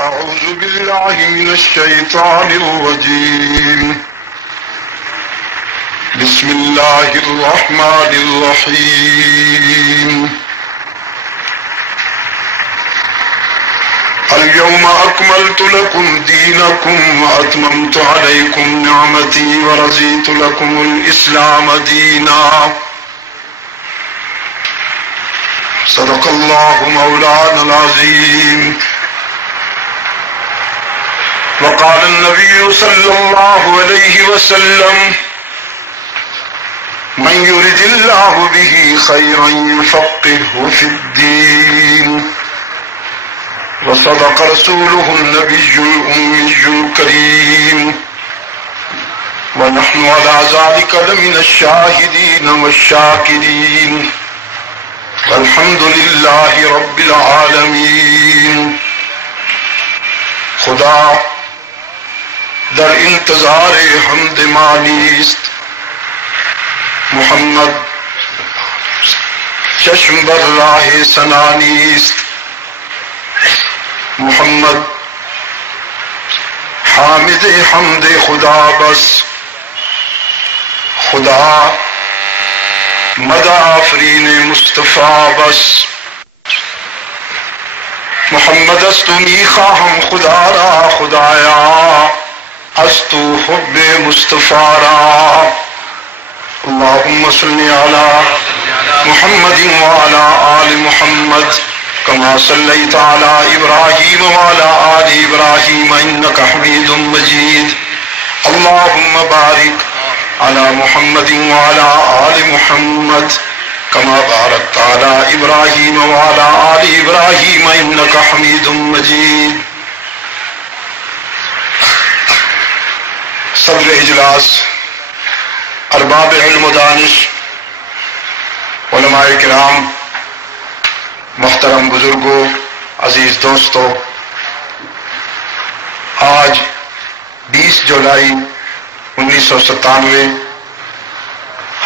أعوذ بالله من الشيطان الرجيم بسم الله الرحمن الرحيم اليوم أكملت لكم دينكم وأتممت عليكم نعمتي ورضيت لكم الإسلام دينا صدق الله مولانا العظيم. وقال النبي صلى الله عليه وسلم من يرد الله به خيرا يفقهه في الدين. وصدق رسوله النبي الأمي الكريم. ونحن على ذلك لمن الشاهدين والشاكرين والحمد لله رب العالمین. خدا در انتظار حمد مانیست، محمد چشم بر راہ سنانیست، محمد حامد حمد خدا بس، خدا مدى آفرین مصطفیٰ بس. محمد استو میخواهم خدا را خدایا، استو حب مصطفیٰ را. اللهم صل على محمد وعلى آل محمد كما صليت على إبراهيم وعلى آل إبراهيم إنك حميد مجيد. اللهم بارك على محمد وعلى آل محمد كما باركت على إبراهيم وعلى آل إبراهيم إنك حميد مجيد. صدر اجلاس، ارباب علم و دانش، علماء کرام، محترم بزرگوں، عزیز دوستوں، آج 20 جولائی 1997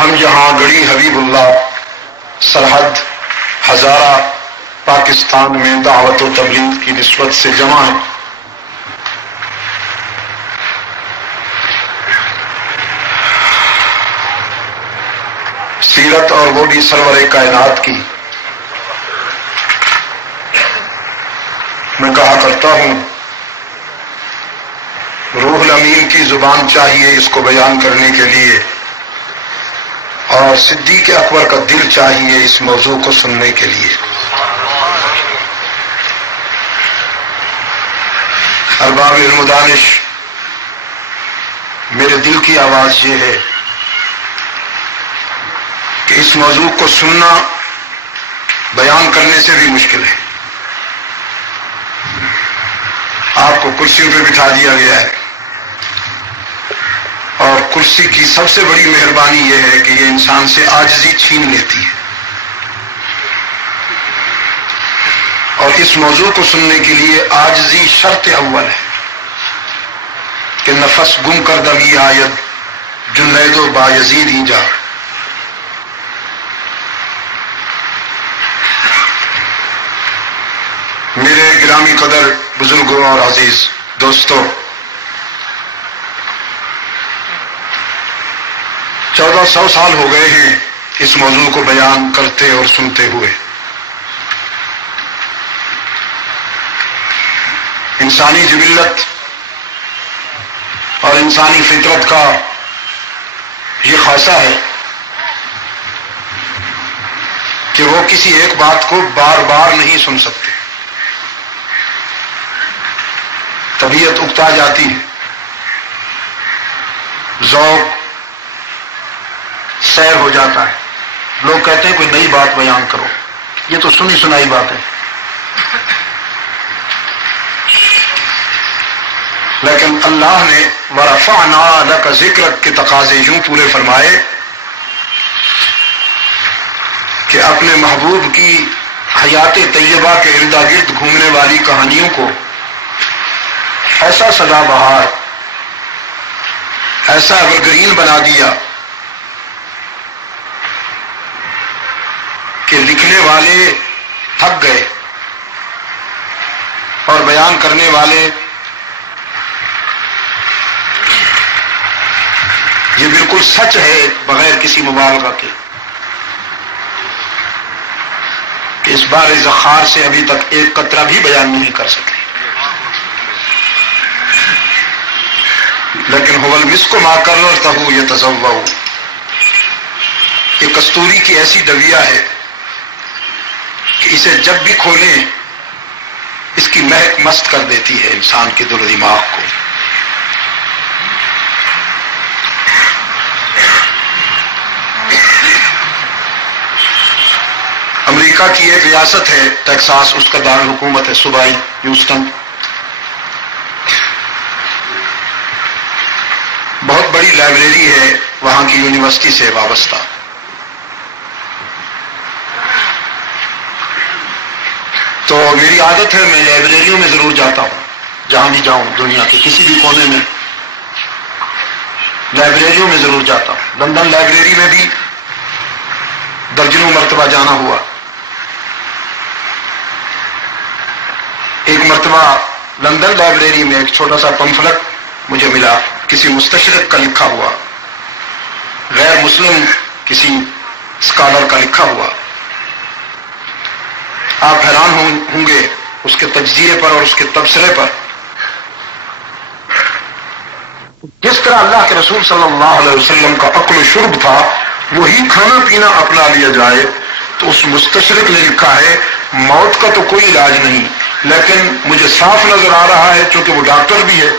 ہم جہاں گڑھی حبیب اللہ سرحد ہزارہ پاکستان میں دعوت و تبلیغ کی نسبت سے جمع ہیں. سیرت اور وہ بھی سرور کائنات کی. میں کہا کرتا ہوں روح الامین کی زبان چاہیے اس کو بیان کرنے کے لیے، اور صدیق اکبر کا دل چاہیے اس موضوع کو سننے کے لیے. ارباب علم و دانش، میرے دل کی آواز یہ ہے کہ اس موضوع کو سننا بیان کرنے سے بھی مشکل ہے. آپ کو کرسیوں پہ بٹھا دیا گیا ہے، اور کرسی کی سب سے بڑی مہربانی یہ ہے کہ یہ انسان سے عاجزی چھین لیتی ہے. اور اس موضوع کو سننے کے لیے عاجزی شرط اول ہے کہ نفس گم کر دمی آید جنید و بایزید ہی جا. میرے گرامی قدر بزرگوں اور عزیز دوستوں، 1400 سال ہو گئے ہیں اس موضوع کو بیان کرتے اور سنتے ہوئے. انسانی جبلت اور انسانی فطرت کا یہ خاصہ ہے کہ وہ کسی ایک بات کو بار بار نہیں سن سکتے. طبیعت اکتا جاتی ہے، ذوق سیر ہو جاتا ہے. لوگ کہتے ہیں کوئی نئی بات بیان کرو، یہ تو سنی سنائی بات ہے. لیکن اللہ نے وَرَفَعْنَا لَكَ ذِكْرَكَ کے تقاضے یوں پورے فرمائے کہ اپنے محبوب کی حیات طیبہ کے ارد گرد گھومنے والی کہانیوں کو ایسا سدا بہار، ایسا ایورگرین بنا دیا کہ لکھنے والے تھک گئے اور بیان کرنے والے یہ بالکل سچ ہے بغیر کسی مبالغہ کے کہ اس بار زخار سے ابھی تک ایک قطرہ بھی بیان نہیں کر سکے، لیکن هو المسک ما کررته یتزوع، یہ کستوری کی ایسی ڈویا ہے کہ اسے جب بھی کھولیں اس کی مہک مست کر دیتی ہے انسان کے دل و دماغ کو۔ امریکہ کی ایک ریاست ہے ٹیکساس، اس کا دارالحکومت ہے صوبائی ہیوسٹن، بہت بڑی لائبریری ہے وہاں کی یونیورسٹی سے وابستہ۔ تو میری عادت ہے میں لائبریریوں میں ضرور جاتا ہوں، جہاں بھی جاؤں دنیا کے کسی بھی کونے میں لائبریریوں میں ضرور جاتا ہوں۔ لندن لائبریری میں بھی درجنوں مرتبہ جانا ہوا۔ ایک مرتبہ لندن لائبریری میں ایک چھوٹا سا پمفلٹ مجھے ملا، کسی مستشرق کا لکھا ہوا، غیر مسلم کسی اسکالر کا لکھا ہوا۔ آپ حیران ہوں گے اس کے تجزیے پر اور اس کے تبصرے پر، جس طرح اللہ کے رسول صلی اللہ علیہ وسلم کا اکل و شرب تھا وہی کھانا پینا اپنا لیا جائے، تو اس مستشرق نے لکھا ہے موت کا تو کوئی علاج نہیں، لیکن مجھے صاف نظر آ رہا ہے چونکہ وہ ڈاکٹر بھی ہے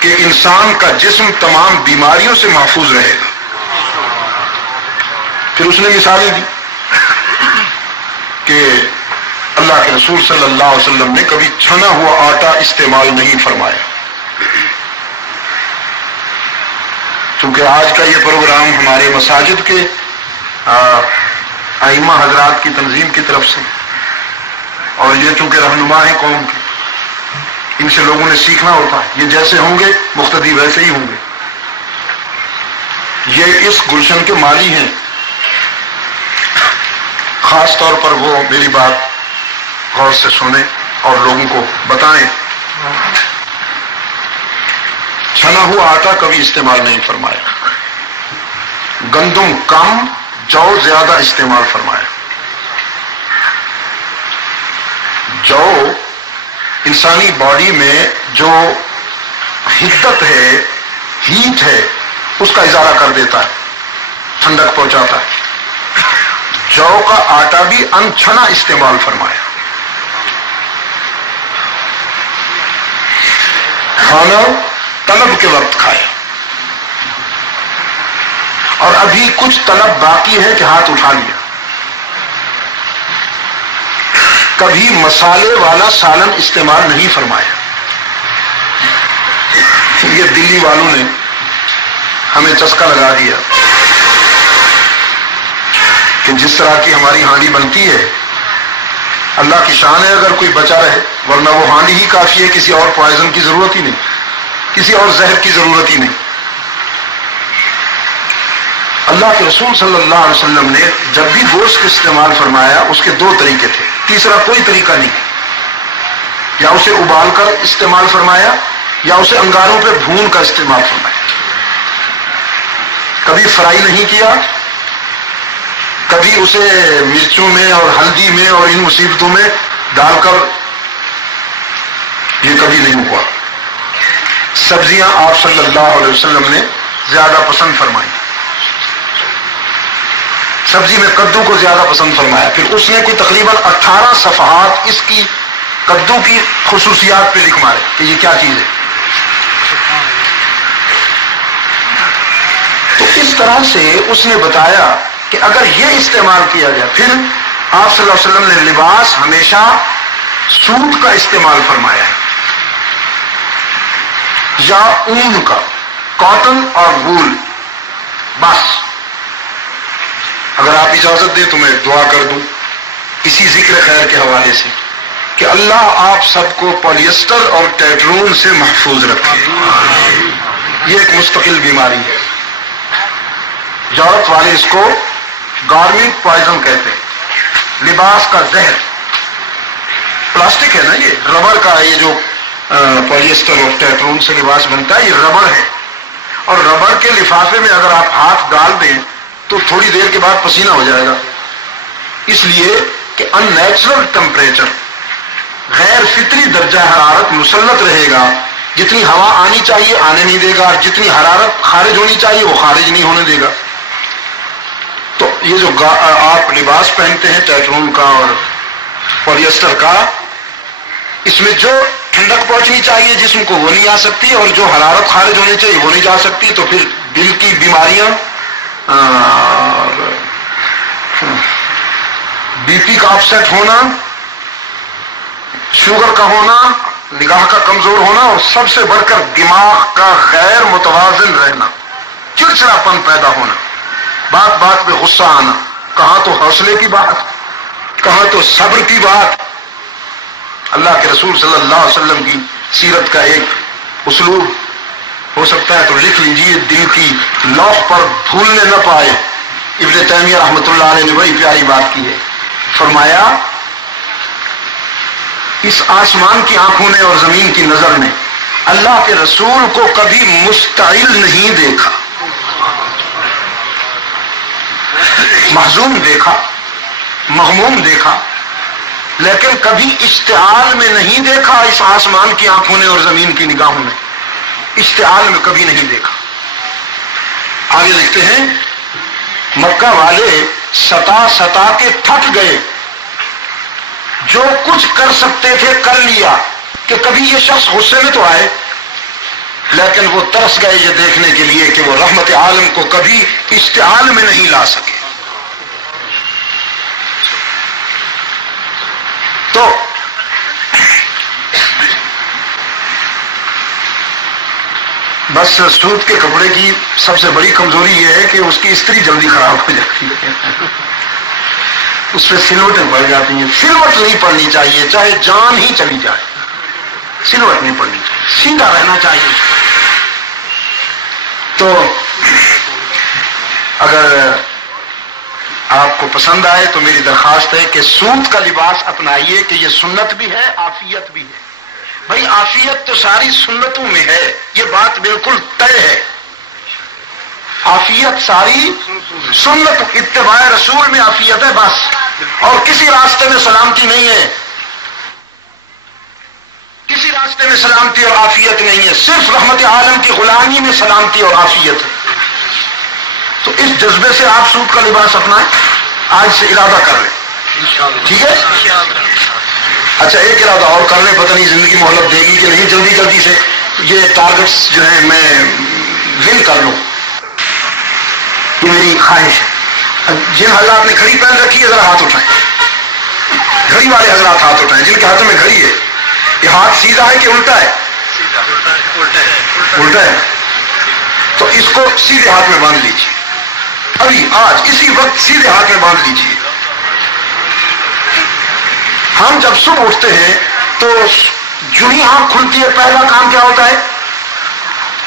کہ انسان کا جسم تمام بیماریوں سے محفوظ رہے گا۔ پھر اس نے مثالیں دی کہ اللہ کے رسول صلی اللہ علیہ وسلم نے کبھی چھنا ہوا آٹا استعمال نہیں فرمایا۔ چونکہ آج کا یہ پروگرام ہمارے مساجد کے ائمہ حضرات کی تنظیم کی طرف سے، اور یہ چونکہ رہنما ہے قوم کے، ان سے لوگوں نے سیکھنا ہوتا ہے، یہ جیسے ہوں گے مقتدی ویسے ہی ہوں گے۔ یہ اس گلشن کے مالی ہیں، خاص طور پر وہ میری بات غور سے سنیں اور لوگوں کو بتائیں۔ چھنا ہوا آٹا کبھی استعمال نہیں فرمایا، گندم کم جو زیادہ استعمال فرمایا۔ جو انسانی باڈی میں جو حدت ہے، ہیٹ ہے، اس کا اضافہ کر دیتا ہے، ٹھنڈک پہنچاتا ہے۔ جو کا آٹا بھی انچھنا استعمال فرمایا۔ کھانا طلب کے وقت کھایا، اور ابھی کچھ طلب باقی ہے کہ ہاتھ اٹھا لیا۔ کبھی مسالے والا سالن استعمال نہیں فرمایا۔ یہ دلی والوں نے ہمیں چسکا لگا دیا کہ جس طرح کی ہماری ہانڈی بنتی ہے، اللہ کی شان ہے اگر کوئی بچا رہے، ورنہ وہ ہانڈی ہی کافی ہے، کسی اور پوائزن کی ضرورت ہی نہیں، کسی اور زہر کی ضرورت ہی نہیں۔ اللہ کے رسول صلی اللہ علیہ وسلم نے جب بھی گوشت کا استعمال فرمایا اس کے دو طریقے تھے، تیسرا کوئی طریقہ نہیں، یا اسے ابال کر استعمال فرمایا یا اسے انگاروں پہ بھون کا استعمال فرمایا۔ کبھی فرائی نہیں کیا، کبھی اسے مرچوں میں اور ہلدی میں اور ان مصیبتوں میں ڈال کر، یہ کبھی نہیں ہوا۔ سبزیاں آپ صلی اللہ علیہ وسلم نے زیادہ پسند فرمائی، سبزی میں کدو کو زیادہ پسند فرمایا۔ پھر اس نے کوئی تقریباً 18 صفحات اس کی کدو کی خصوصیات پہ لکھ مارے کہ یہ کیا چیز ہے۔ تو اس طرح سے اس نے بتایا کہ اگر یہ استعمال کیا جائے، پھر آپ صلی اللہ علیہ وسلم نے لباس ہمیشہ سوٹ کا استعمال فرمایا ہے، یا اون کا، کاٹن اور وول، بس۔ اگر آپ اجازت دیں تو میں دعا کر دوں اسی ذکر خیر کے حوالے سے کہ اللہ آپ سب کو پولیسٹر اور ٹیٹرون سے محفوظ رکھے۔ یہ ایک مستقل بیماری ہے، یورپ والے اس کو گارمنٹ پوائزن کہتے ہیں، لباس کا زہر، پلاسٹک ہے نا، یہ ربڑ کا، یہ جو پولیسٹر اور ٹیٹرون سے لباس بنتا ہے یہ ربڑ ہے، اور ربڑ کے لفافے میں اگر آپ ہاتھ ڈال دیں تو تھوڑی دیر کے بعد پسینہ ہو جائے گا، اس لیے کہ ان نیچرل ٹمپریچر، غیر فطری درجہ حرارت مسلط رہے گا، جتنی ہوا آنی چاہیے آنے نہیں دے گا، اور جتنی حرارت خارج ہونی چاہیے وہ خارج نہیں ہونے دے گا۔ تو یہ جو آپ لباس پہنتے ہیں ٹیٹرون کا اور پولیسٹر کا، اس میں جو ٹھنڈک پہنچنی چاہیے جسم کو وہ نہیں آ سکتی، اور جو حرارت خارج ہونی چاہیے وہ نہیں جا سکتی، تو پھر دل کی بیماریاں، بی پی کا اپسیٹ ہونا، شوگر کا ہونا، نگاہ کا کمزور ہونا، اور سب سے بڑھ کر دماغ کا غیر متوازن رہنا، چڑچڑاپن پیدا ہونا، بات بات پہ غصہ آنا، کہاں تو حوصلے کی بات، کہاں تو صبر کی بات۔ اللہ کے رسول صلی اللہ علیہ وسلم کی سیرت کا ایک اسلوب ہو سکتا ہے تو لکھ لیجئے، دل کی لوح پر بھولنے نہ پائے۔ ابن تیمیہ رحمۃ اللہ علیہ نے بڑی پیاری بات کی ہے، فرمایا اس آسمان کی آنکھوں نے اور زمین کی نظر نے اللہ کے رسول کو کبھی مستعل نہیں دیکھا، محزون دیکھا، مغموم دیکھا، لیکن کبھی اشتعال میں نہیں دیکھا۔ اس آسمان کی آنکھوں نے اور زمین کی نگاہوں نے اشتعال میں کبھی نہیں دیکھا۔ آگے لکھتے ہیں مکہ والے ستا ستا کے تھک گئے، جو کچھ کر سکتے تھے کر لیا، کہ کبھی یہ شخص غصے میں تو آئے، لیکن وہ ترس گئے یہ دیکھنے کے لیے کہ وہ رحمت عالم کو کبھی اشتعال میں نہیں لا سکے۔ تو بس سوت کے کپڑے کی سب سے بڑی کمزوری یہ ہے کہ اس کی استری جلدی خراب ہو جاتی ہے، اس پہ سلوٹیں پڑ جاتی ہیں۔ سلوٹ نہیں پڑنی چاہیے، چاہے جان ہی چلی جائے، سلوٹ نہیں پڑنی چاہیے، سیدھا رہنا چاہیے۔ تو اگر آپ کو پسند آئے تو میری درخواست ہے کہ سوت کا لباس اپنائیے، کہ یہ سنت بھی ہے، عافیت بھی ہے۔ بھائی عافیت تو ساری سنتوں میں ہے، یہ بات بالکل طے ہے، عافیت ساری سنت، اتباع رسول میں عافیت ہے بس، اور کسی راستے میں سلامتی نہیں ہے، کسی راستے میں سلامتی اور عافیت نہیں ہے، صرف رحمت عالم کی غلامی میں سلامتی اور عافیت ہے۔ تو اس جذبے سے آپ سوت کا لباس اپنائیں، آج سے ارادہ کر لیں، ٹھیک ہے؟ اچھا ایک ارادہ اور کر لیں، پتہ نہیں زندگی مہلت دے گی کہ نہیں، جلدی جلدی سے یہ ٹارگٹس جو ہیں میں ون کر لوں، یہ میری خواہش ہے۔ جن حضرات نے گھڑی پہن رکھی ہے ذرا ہاتھ اٹھائیں، گھڑی والے حضرات ہاتھ اٹھائیں جن کے ہاتھوں میں گھڑی ہے۔ یہ ہاتھ سیدھا ہے کہ الٹا ہے؟ الٹا ہے، تو اس کو سیدھے ہاتھ میں باندھ لیجیے، ابھی آج اسی وقت سیدھے ہاتھ میں باندھ لیجیے۔ ہم جب صبح اٹھتے ہیں تو جو ہی آنکھ کھلتی ہے پہلا کام کیا ہوتا ہے؟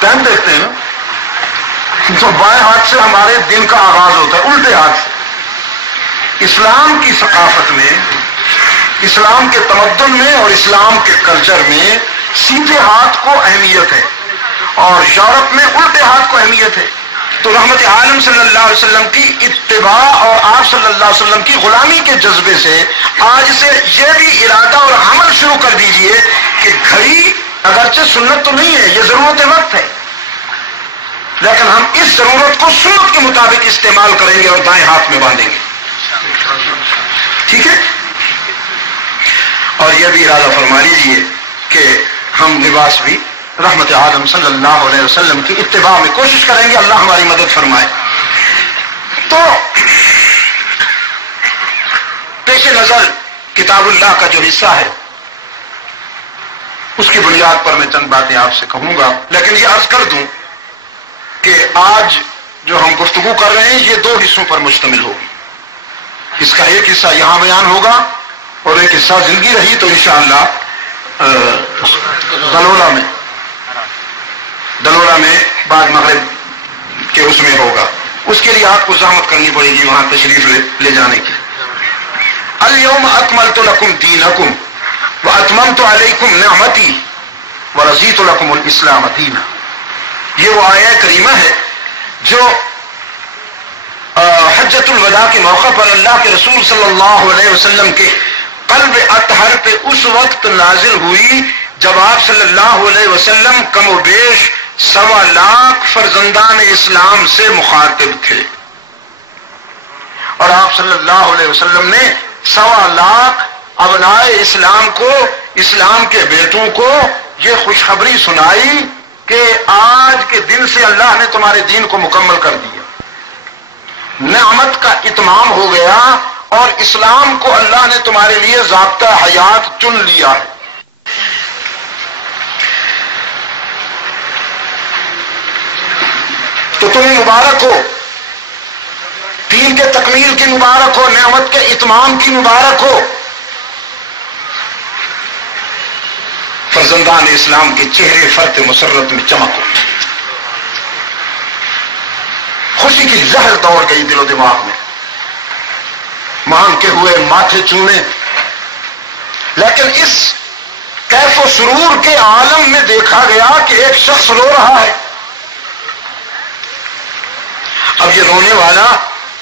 ٹائم دیکھتے ہیں نا، تو بائیں ہاتھ سے ہمارے دن کا آغاز ہوتا ہے، الٹے ہاتھ سے۔ اسلام کی ثقافت میں، اسلام کے تمدن میں اور اسلام کے کلچر میں سیدھے ہاتھ کو اہمیت ہے، اور یورپ میں الٹے ہاتھ کو اہمیت ہے۔ تو رحمت عالم صلی اللہ علیہ وسلم کی اتباع اور آپ صلی اللہ علیہ وسلم کی غلامی کے جذبے سے آج سے یہ بھی ارادہ اور عمل شروع کر دیجئے کہ گھڑی اگرچہ سنت تو نہیں ہے، یہ ضرورت وقت ہے، لیکن ہم اس ضرورت کو سنت کے مطابق استعمال کریں گے اور دائیں ہاتھ میں باندھیں گے، ٹھیک ہے؟ اور یہ بھی ارادہ فرما لیجیے کہ ہم لباس بھی رحمت عالم صلی اللہ علیہ وسلم کی اتباع میں کوشش کریں گے، اللہ ہماری مدد فرمائے۔ تو پیش نظر کتاب اللہ کا جو حصہ ہے اس کی بنیاد پر میں چند باتیں آپ سے کہوں گا، لیکن یہ عرض کر دوں کہ آج جو ہم گفتگو کر رہے ہیں یہ دو حصوں پر مشتمل ہوگی۔ اس کا ایک حصہ یہاں بیان ہوگا اور ایک حصہ زندگی رہی تو انشاءاللہ دلولا میں بعد مغرب کے اس میں ہوگا، اس کے لیے آپ کو زحمت کرنی پڑے گی وہاں تشریف لے جانے کی۔ الیوم اکملت لکم دینکم وَأَتْمَمْتُ عَلَيْكُمْ نِعْمَتِي وَرَضِيتُ لَكُمُ الْإِسْلَامَ دِينًا. یہ وہ آیہ کریمہ ہے جو حجۃ الوداع کے موقع پر اللہ کے رسول صلی اللہ علیہ وسلم کے قلب اطہر پہ اس وقت نازل ہوئی جب آپ صلی اللہ علیہ وسلم کم و بیش 1.25 لاکھ فرزندان اسلام سے مخاطب تھے، اور آپ صلی اللہ علیہ وسلم نے 1.25 لاکھ ابنائے اسلام کو، اسلام کے بیٹوں کو یہ خوشخبری سنائی کہ آج کے دن سے اللہ نے تمہارے دین کو مکمل کر دیا، نعمت کا اتمام ہو گیا، اور اسلام کو اللہ نے تمہارے لیے ضابطہ حیات چن لیا ہے۔ تو تمہیں مبارک ہو، دین کے تکمیل کی مبارک ہو، نعمت کے اتمام کی مبارک ہو۔ فرزندان اسلام کے چہرے فرت مسرت میں چمک اٹھی، خوشی کی زہر دوڑ گئی دل و دماغ میں، مانگتے ہوئے ماتھے چومے، لیکن اس کیف و سرور کے عالم میں دیکھا گیا کہ ایک شخص رو رہا ہے۔ اب یہ رونے والا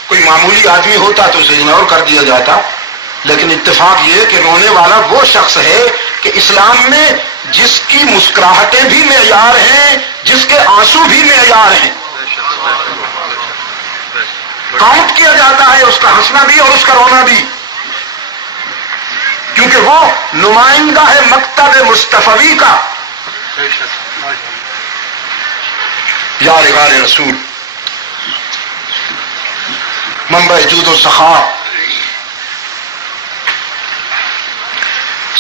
کوئی معمولی آدمی ہوتا تو اسے اگنور کر دیا جاتا، لیکن اتفاق یہ کہ رونے والا وہ شخص ہے کہ اسلام میں جس کی مسکراہٹیں بھی معیار ہیں، جس کے آنسو بھی معیار ہیں، کاؤنٹ کیا جاتا ہے اس کا ہنسنا بھی اور اس کا رونا بھی، کیونکہ وہ نمائندہ ہے مکتب مصطفی کا، یار غار رسول، منبع جود و سخا،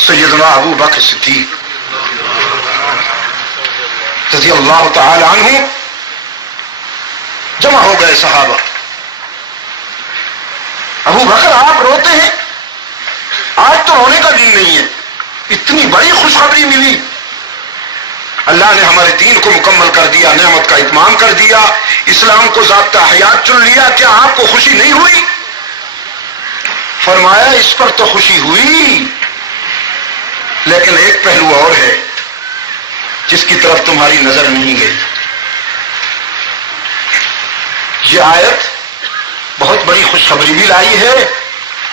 سیدنا ابو بکر صدیق رضی اللہ تعالی عنہ۔ جمع ہو گئے صحابہ، ابو بکر آپ روتے ہیں؟ آج تو رونے کا دن نہیں ہے، اتنی بڑی خوشخبری ملی، اللہ نے ہمارے دین کو مکمل کر دیا، نعمت کا اتمام کر دیا، اسلام کو ضابطہ حیات چن لیا، کیا آپ کو خوشی نہیں ہوئی؟ فرمایا اس پر تو خوشی ہوئی، لیکن ایک پہلو اور ہے جس کی طرف تمہاری نظر نہیں گئی۔ یہ آیت بہت بڑی خوشخبری بھی لائی ہے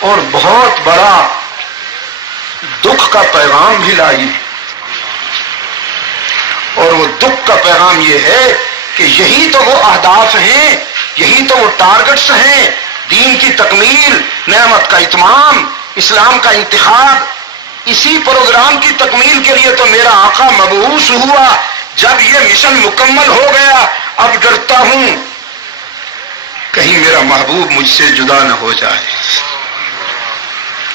اور بہت بڑا دکھ کا پیغام بھی لائی ہے، اور وہ دکھ کا پیغام یہ ہے کہ یہی تو وہ اہداف ہیں، یہی تو وہ ٹارگٹس ہیں، دین کی تکمیل، نعمت کا اتمام، اسلام کا انتخاب، اسی پروگرام کی تکمیل کے لیے تو میرا آقا مبعوث ہوا۔ جب یہ مشن مکمل ہو گیا، اب ڈرتا ہوں کہیں میرا محبوب مجھ سے جدا نہ ہو جائے،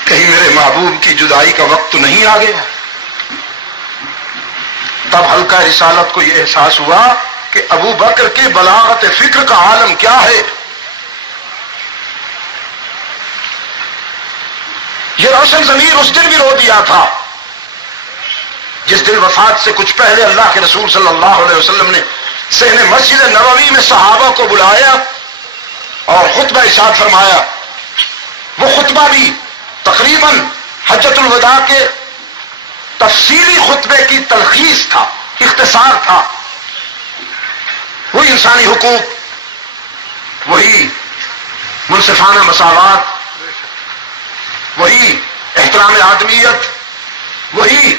کہیں میرے محبوب کی جدائی کا وقت تو نہیں آ گیا۔ تب حلقہ رسالت کو یہ احساس ہوا کہ ابو بکر کی بلاغت فکر کا عالم کیا ہے۔ یہ روشن ضمیر اس دن بھی رو دیا تھا جس دن وفات سے کچھ پہلے اللہ کے رسول صلی اللہ علیہ وسلم نے صحن مسجد نبوی میں صحابہ کو بلایا اور خطبہ ارشاد فرمایا۔ وہ خطبہ بھی تقریباً حجۃ الوداع کے تفصیلی خطبے کی تلخیص تھا، اختصار تھا۔ وہی انسانی حقوق، وہی منصفانہ مساوات، وہی احترام آدمیت، وہی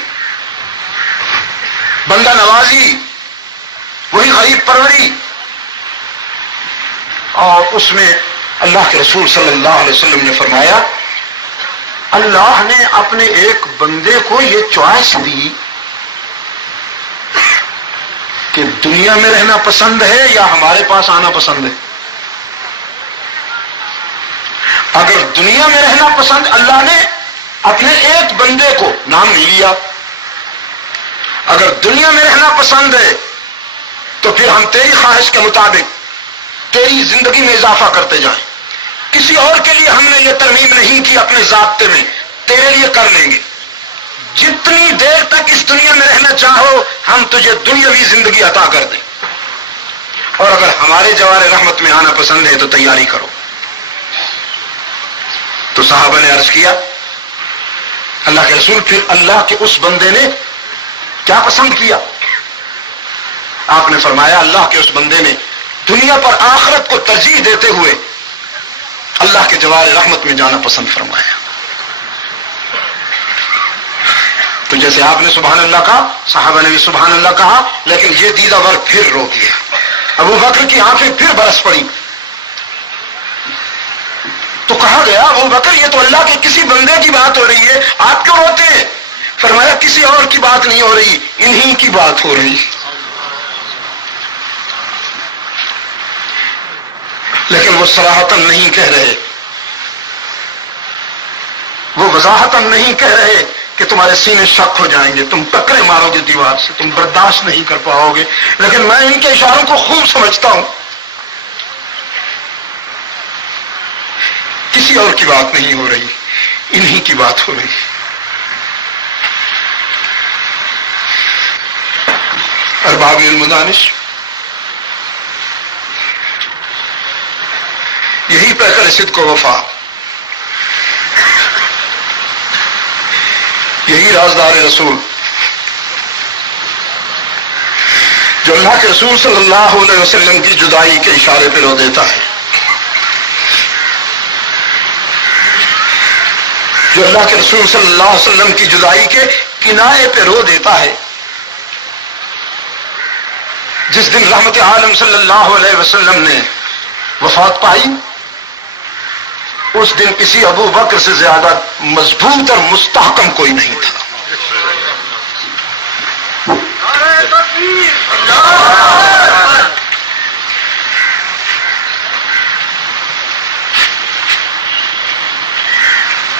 بندہ نوازی، وہی غریب پروری، اور اس میں اللہ کے رسول صلی اللہ علیہ وسلم نے فرمایا اللہ نے اپنے ایک بندے کو یہ چوائس دی کہ دنیا میں رہنا پسند ہے یا ہمارے پاس آنا پسند ہے۔ اگر دنیا میں رہنا پسند، اللہ نے اپنے ایک بندے کو نام نہیں لیا، اگر دنیا میں رہنا پسند ہے تو پھر ہم تیری خواہش کے مطابق تیری زندگی میں اضافہ کرتے جائیں، کسی اور کے لیے ہم نے یہ ترمیم نہیں کی، اپنے ضابطے میں تیرے لیے کر لیں گے، جتنی دیر تک اس دنیا میں رہنا چاہو ہم تجھے دنیاوی زندگی عطا کر دیں، اور اگر ہمارے جوار رحمت میں آنا پسند ہے تو تیاری کرو۔ تو صحابہ نے عرض کیا اللہ کے رسول پھر اللہ کے اس بندے نے کیا پسند کیا؟ آپ نے فرمایا اللہ کے اس بندے نے دنیا پر آخرت کو ترجیح دیتے ہوئے اللہ کے جوار رحمت میں جانا پسند فرمایا. تو جیسے آپ نے سبحان اللہ کہا، صحابہ نے بھی سبحان اللہ کہا، لیکن یہ دیدہ ور پھر رو دیا. ابو بکر کی آنکھیں پھر برس پڑی. تو کہا گیا ابو بکر یہ تو اللہ کے کسی بندے کی بات ہو رہی ہے، آپ کیوں روتے ہیں؟ فرمایا کسی اور کی بات نہیں ہو رہی، انہی کی بات ہو رہی. لیکن وہ صراحتاً نہیں کہہ رہے، وہ وضاحتاً نہیں کہہ رہے کہ تمہارے سینے شک ہو جائیں گے، تم ٹکرے مارو گے دیوار سے، تم برداشت نہیں کر پاؤ گے. لیکن میں ان کے اشاروں کو خوب سمجھتا ہوں، کسی اور کی بات نہیں ہو رہی، انہی کی بات ہو رہی. ارباب المدانش یہی پیکر صدق و وفا، یہی رازدار رسول جو اللہ کے رسول صلی اللہ علیہ وسلم کی جدائی کے اشارے پہ رو دیتا ہے، جو اللہ کے رسول صلی اللہ علیہ وسلم کی جدائی کے کنائے پہ رو دیتا ہے. جس دن رحمت عالم صلی اللہ علیہ وسلم نے وفات پائی، اس دن کسی ابو بکر سے زیادہ مضبوط اور مستحکم کوئی نہیں تھا.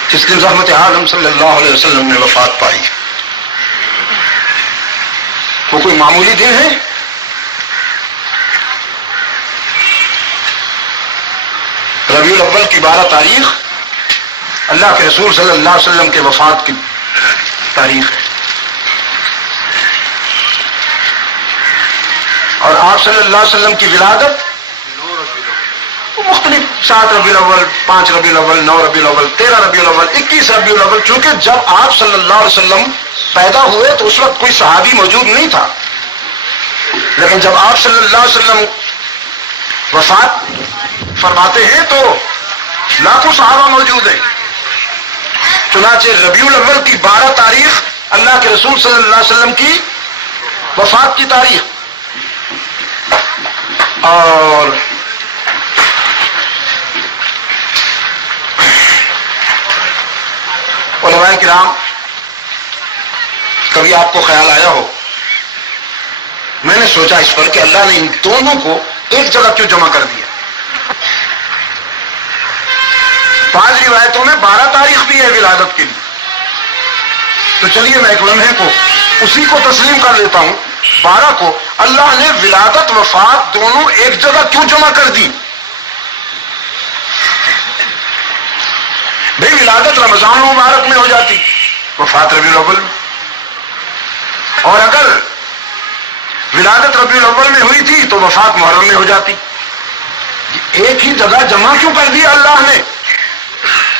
جس دن رحمت عالم صلی اللہ علیہ وسلم نے وفات پائی، وہ کوئی معمولی دن ہے؟ ربیع الاول کی 12 تاریخ اللہ کے رسول صلی اللہ علیہ وسلم کے وفات کی تاریخ ہے، اور آپ صلی اللہ علیہ وسلم کی ولادت مختلف 7 ربیع الاول، 5 ربیع الاول، 9 ربیع الاول، 13 ربیع الاول، 21 ربیع الاول. چونکہ جب آپ صلی اللہ علیہ وسلم پیدا ہوئے تو اس وقت کوئی صحابی موجود نہیں تھا، لیکن جب آپ صلی اللہ علیہ وسلم وفات فرماتے ہیں تو لاکھوں صحابہ موجود ہیں. چنانچہ ربیع الاول کی 12 تاریخ اللہ کے رسول صلی اللہ علیہ وسلم کی وفات کی تاریخ. اور علماء کرام، کبھی آپ کو خیال آیا ہو، میں نے سوچا اس پر کہ اللہ نے ان دونوں کو ایک جگہ کیوں جمع کر دیا؟ 5 روایتوں میں 12 تاریخ بھی ہے ولادت کے لیے. تو چلیے میں ایک لمحے کو اسی کو تسلیم کر لیتا ہوں. 12 کو اللہ نے ولادت وفات دونوں ایک جگہ کیوں جمع کر دی؟ بھئی ولادت رمضان مبارک میں ہو جاتی، وفات ربیع الاول میں. اور اگر ولادت ربیع الاول میں ہوئی تھی تو وفات محرم میں ہو جاتی. ایک ہی جگہ جمع کیوں کر دیا اللہ نے؟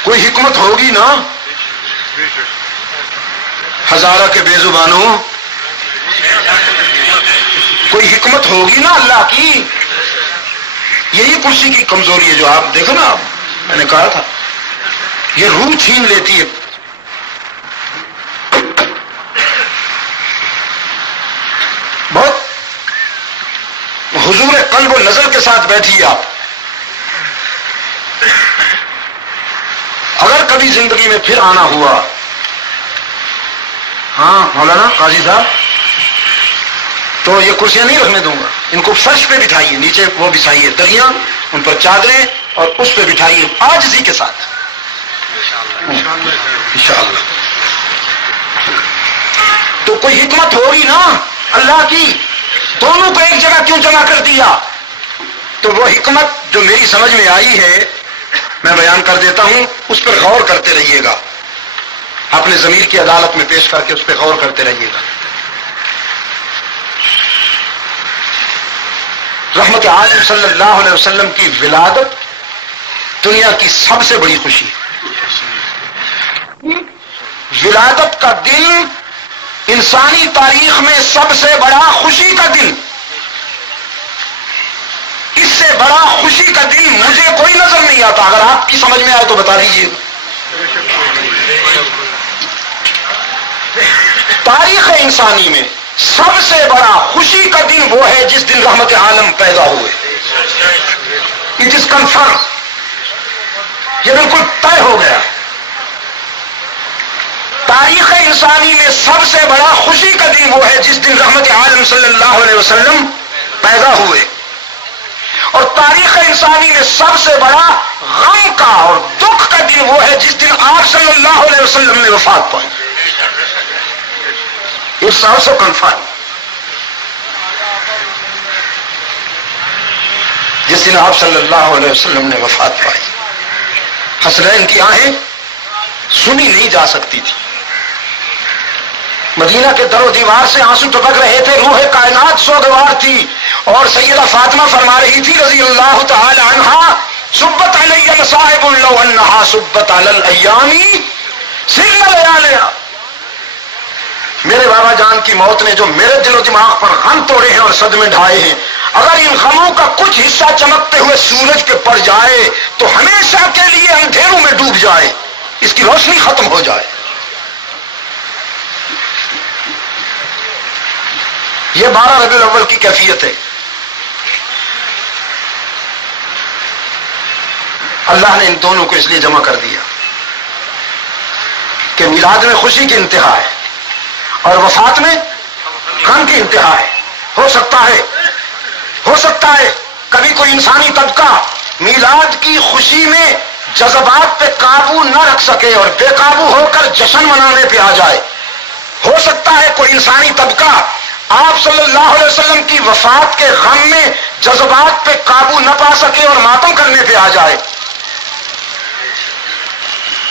کوئی حکمت ہوگی نا. ہزارہ کے بے زبانوں، کوئی حکمت ہوگی نا اللہ کی. یہی کرسی کی کمزوری ہے جو آپ دیکھو نا، میں نے کہا تھا یہ روح چھین لیتی ہے. بہت حضور قلب و نظر کے ساتھ بیٹھیے آپ. اگر کبھی زندگی میں پھر آنا ہوا، ہاں مولانا قاضی صاحب، تو یہ کرسیاں نہیں رکھنے دوں گا. ان کو فرش پہ بٹھائیے، نیچے وہ بچھائیے دریاں، ان پر چادریں، اور اس پہ بٹھائیے عاجزی کے ساتھ انشاءاللہ. تو کوئی حکمت ہوگی نا اللہ کی، دونوں کو ایک جگہ کیوں جمع کر دیا؟ تو وہ حکمت جو میری سمجھ میں آئی ہے میں بیان کر دیتا ہوں، اس پر غور کرتے رہیے گا، اپنے ضمیر کی عدالت میں پیش کر کے اس پہ غور کرتے رہیے گا. رحمت عالم صلی اللہ علیہ وسلم کی ولادت دنیا کی سب سے بڑی خوشی ہے. ولادت کا دن انسانی تاریخ میں سب سے بڑا خوشی کا دن، اس سے بڑا خوشی کا دن مجھے کوئی نظر نہیں آتا. اگر آپ کی سمجھ میں آئے تو بتا دیجیے. تاریخ انسانی میں سب سے بڑا خوشی کا دن وہ ہے جس دن رحمت عالم پیدا ہوئے. اٹ از کنفرم، یہ بالکل طے ہو گیا. تاریخ انسانی میں سب سے بڑا خوشی کا دن وہ ہے جس دن رحمت عالم صلی اللہ علیہ وسلم پیدا ہوئے. اور تاریخ انسانی میں سب سے بڑا غم کا اور دکھ کا دن وہ ہے جس دن آپ صلی اللہ علیہ وسلم نے وفات پائی. It's also confirm. جس دن آپ صلی اللہ علیہ وسلم نے وفات پائی، حسنین کی آہیں سنی نہیں جا سکتی تھی. مدینہ کے در و دیوار سے آنسو ٹپک رہے تھے، روح کائنات سوگوار تھی. اور سیدہ فاطمہ فرما رہی تھی رضی اللہ تعالی عنہا، سبت علی مصائب لو انہا سبت علی الایام سن لیالیا. میرے بابا جان کی موت نے جو میرے دل و دماغ پر غم توڑے ہیں اور صدمے ڈھائے ہیں، اگر ان غموں کا کچھ حصہ چمکتے ہوئے سورج کے پڑ جائے تو ہمیشہ کے لیے اندھیروں میں ڈوب جائے، اس کی روشنی ختم ہو جائے. یہ 12 ربیع الاول کی کیفیت ہے. اللہ نے ان دونوں کو اس لیے جمع کر دیا کہ میلاد میں خوشی کی انتہا ہے اور وفات میں غم کی انتہا ہے. ہو سکتا ہے کبھی کوئی انسانی طبقہ میلاد کی خوشی میں جذبات پہ قابو نہ رکھ سکے اور بے قابو ہو کر جشن منانے پہ آ جائے. ہو سکتا ہے کوئی انسانی طبقہ آپ صلی اللہ علیہ وسلم کی وفات کے غم میں جذبات پہ قابو نہ پا سکے اور ماتم کرنے پہ آ جائے.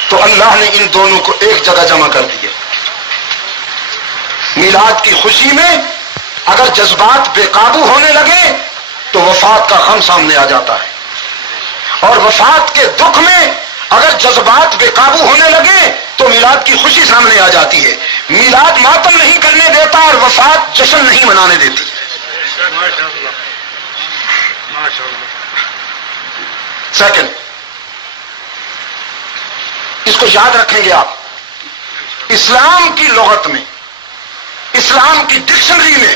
تو اللہ نے ان دونوں کو ایک جگہ جمع کر دیا. میلاد کی خوشی میں اگر جذبات بے قابو ہونے لگے تو وفات کا غم سامنے آ جاتا ہے، اور وفات کے دکھ میں اگر جذبات بے قابو ہونے لگے تو میلاد کی خوشی سامنے آ جاتی ہے. میلاد ماتم نہیں کرنے دیتا اور وفات جشن نہیں منانے دیتی. سیکنڈ، اس کو یاد رکھیں گے آپ، اسلام کی لغت میں، اسلام کی ڈکشنری میں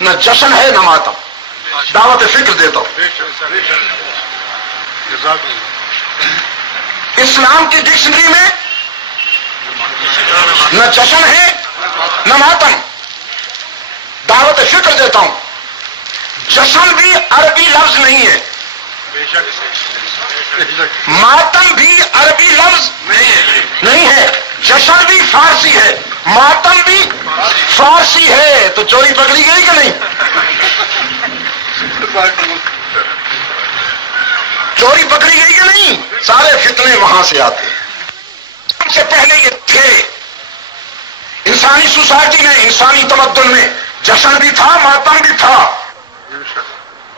نہ جشن ہے نہ ماتم. دعوت فکر دیتا ہوں، اسلام کی ڈکشنری میں نہ جشن ہے نہ ماتم. دعوت فکر دیتا ہوں، جشن بھی عربی لفظ نہیں ہے، ماتم بھی عربی لفظ نہیں ہے. جشن بھی فارسی ہے، ماتم بھی فارسی ہے. تو چوری پکڑی گئی کہ نہیں؟ چوری پکڑی گئی کہ نہیں؟ سارے فتنے وہاں سے آتے ہیں. سب سے پہلے یہ تھے انسانی سوسائٹی میں، انسانی تمدن میں جشن بھی تھا، ماتم بھی تھا.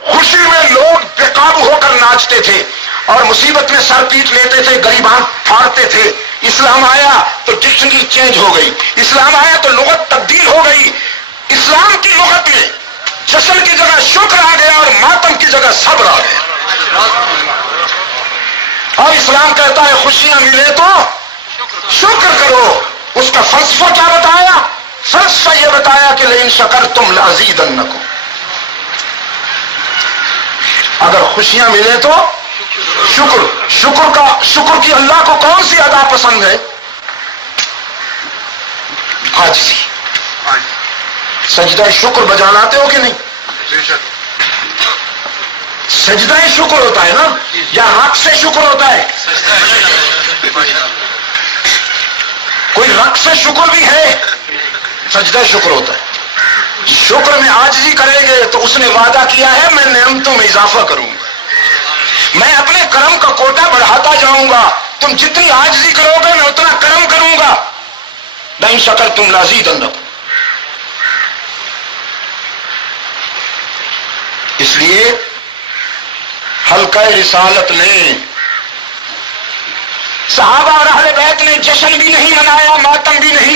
خوشی میں لوگ بے قابو ہو کر ناچتے تھے اور مصیبت میں سر پیٹ لیتے تھے، غریبان پھاڑتے تھے. اسلام آیا تو ڈکشنری چینج ہو گئی، اسلام آیا تو لغت تبدیل ہو گئی. اسلام کی لغت میں جشن کی جگہ شکر آ گیا اور ماتم کی جگہ صبر آ گیا. اور اسلام کہتا ہے خوشیاں ملے تو شکر کرو. اس کا فلسفہ کیا بتایا؟ فلسفہ یہ بتایا کہ لئن شکرتم لازیدنکم. اگر خوشیاں ملے تو شکر کی اللہ کو کون سی ادا پسند ہے؟ عاجزی. سجدہ شکر بجانا آتے ہو کہ نہیں؟ سجدہ شکر ہوتا ہے نا، یا رقص سے شکر ہوتا ہے؟ کوئی رقص سے شکر بھی ہے، سجدہ شکر ہوتا ہے. شکر میں عاجزی کریں گے تو اس نے وعدہ کیا ہے میں نعمتوں میں اضافہ کروں گا، میں اپنے کرم کا کوٹا بڑھاتا جاؤں گا. تم جتنی عاجزی کرو گے میں اتنا کرم کروں گا. لئن شکرتم لازیدنکم. اس لیے حلقہ رسالت نے، صحابہ اور اہل بیت نے جشن بھی نہیں منایا، ماتم بھی نہیں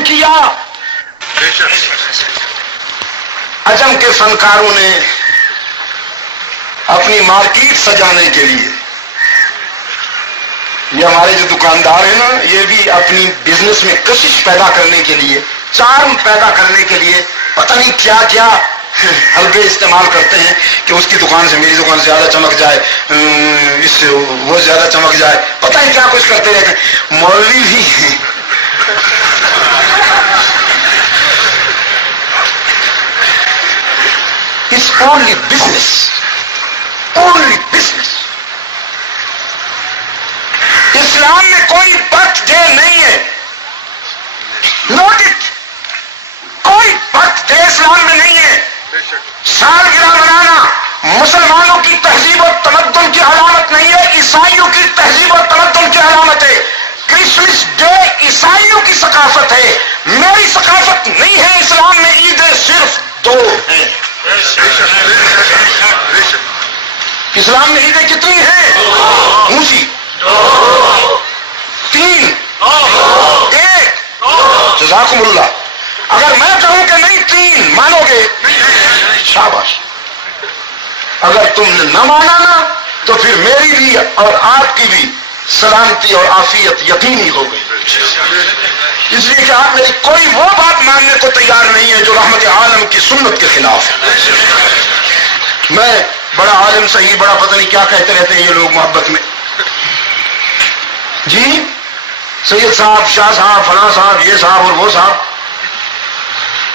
فنکاروں نے اپنی مارکیٹ سجانے کے لیے، یہ ہمارے جو دکاندار ہیں نا، یہ بھی اپنی بزنس میں کشش پیدا کرنے کے لیے، چارم پیدا کرنے کے لیے پتہ نہیں کیا کیا حلقے استعمال کرتے ہیں کہ اس کی دکان سے میری دکان زیادہ چمک جائے، اس سے وہ زیادہ چمک جائے، پتہ نہیں کیا کچھ کرتے رہتے ہیں۔ مولوی بھی ہیں It's only business. Only business. اسلام میں کوئی برتھ ڈے نہیں ہے، نوٹ اٹ، کوئی برتھ ڈے اسلام میں نہیں ہے۔ سالگرہ منانا مسلمانوں کی تہذیب و تمدن کی علامت نہیں ہے، عیسائیوں کی تہذیب و تمدن کی علامت ہے۔ کرسمس ڈے عیسائیوں کی ثقافت ہے، میری ثقافت نہیں ہے۔ اسلام میں عیدیں صرف دو ہیں۔ اسلام میں عیدیں کتنی ہیں؟ اونچی، تین، ایک، جزاکم اللہ۔ اگر میں کہوں کہ نہیں تین، مانو گے؟ شاباش۔ اگر تم نے نہ مانا نا تو پھر میری بھی اور آپ کی بھی سلامتی اور عافیت یقینی ہو گئی، اس لیے کہ آپ میری کوئی وہ بات ماننے کو تیار نہیں ہے جو رحمت عالم کی سنت کے خلاف ہے۔ میں بڑا عالم صحیح، بڑا پتہ نہیں کیا کہتے رہتے ہیں یہ لوگ محبت میں، جی سید صاحب، شاہ صاحب، فلاں صاحب، یہ صاحب اور وہ صاحب۔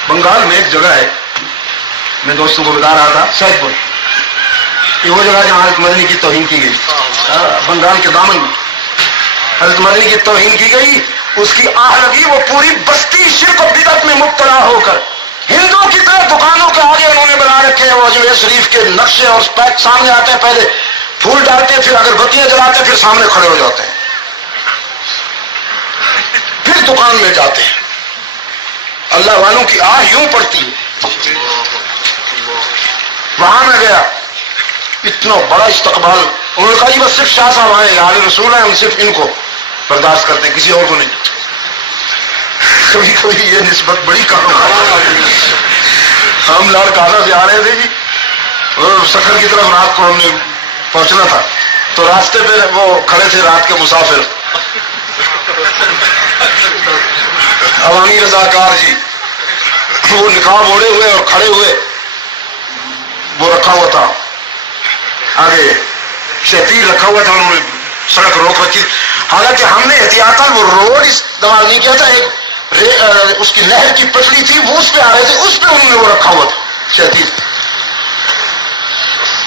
بنگال میں ایک جگہ ہے، میں دوستوں کو بتا رہا تھا، سید پور، یہ وہ جگہ جہاں حضرت مدنی کی توہین کی گئی، بنگال کے دامن میں حضرت مدنی کی توہین کی گئی، اس کی آہ لگی، وہ پوری بستی شرک و بدعت میں مبتلا ہو کر ہندوؤں کی طرح دکانوں کے آگے انہوں نے بنا رکھے ہیں، وہ اجمیر شریف کے نقشے اور اسپیک سامنے آتے ہیں، پہلے پھول ڈالتے ہیں، پھر اگربتیاں جلاتے ہیں، پھر سامنے کھڑے ہو جاتے ہیں، پھر دکان میں جاتے ہیں۔ اللہ والوں کی آہ یوں پڑتی ہے۔ وہاں میں گیا، اتنا بڑا استقبال، انہوں نے کہا جی بس صرف شاہ صاحب آئے، آل رسول ہیں، ہم صرف ان کو برداشت کرتے ہیں، کسی اور کو نہیں۔ کبھی کبھی یہ نسبت بڑی کام ہے۔ ہم لاڑکانہ سے آ رہے تھے جی، اور سکھر کی طرف رات کو ہم نے پہنچنا تھا، تو راستے پہ وہ کھڑے تھے رات کے مسافر، عوامی رضاکار جی، وہ نقاب اوڑے ہوئے اور کھڑے ہوئے، وہ رکھا ہوا تھا آگے شتیر رکھا ہوا تھا، انہوں نے سڑک روک رکھی، حالانکہ ہم نے احتیاطاً وہ روڈ استعمال نہیں کیا تھا، ایک اس کی نہر کی پٹڑی تھی، وہ اس پہ آ رہے تھے، اس پہ انہوں نے وہ رکھا ہوا تھا شتیر،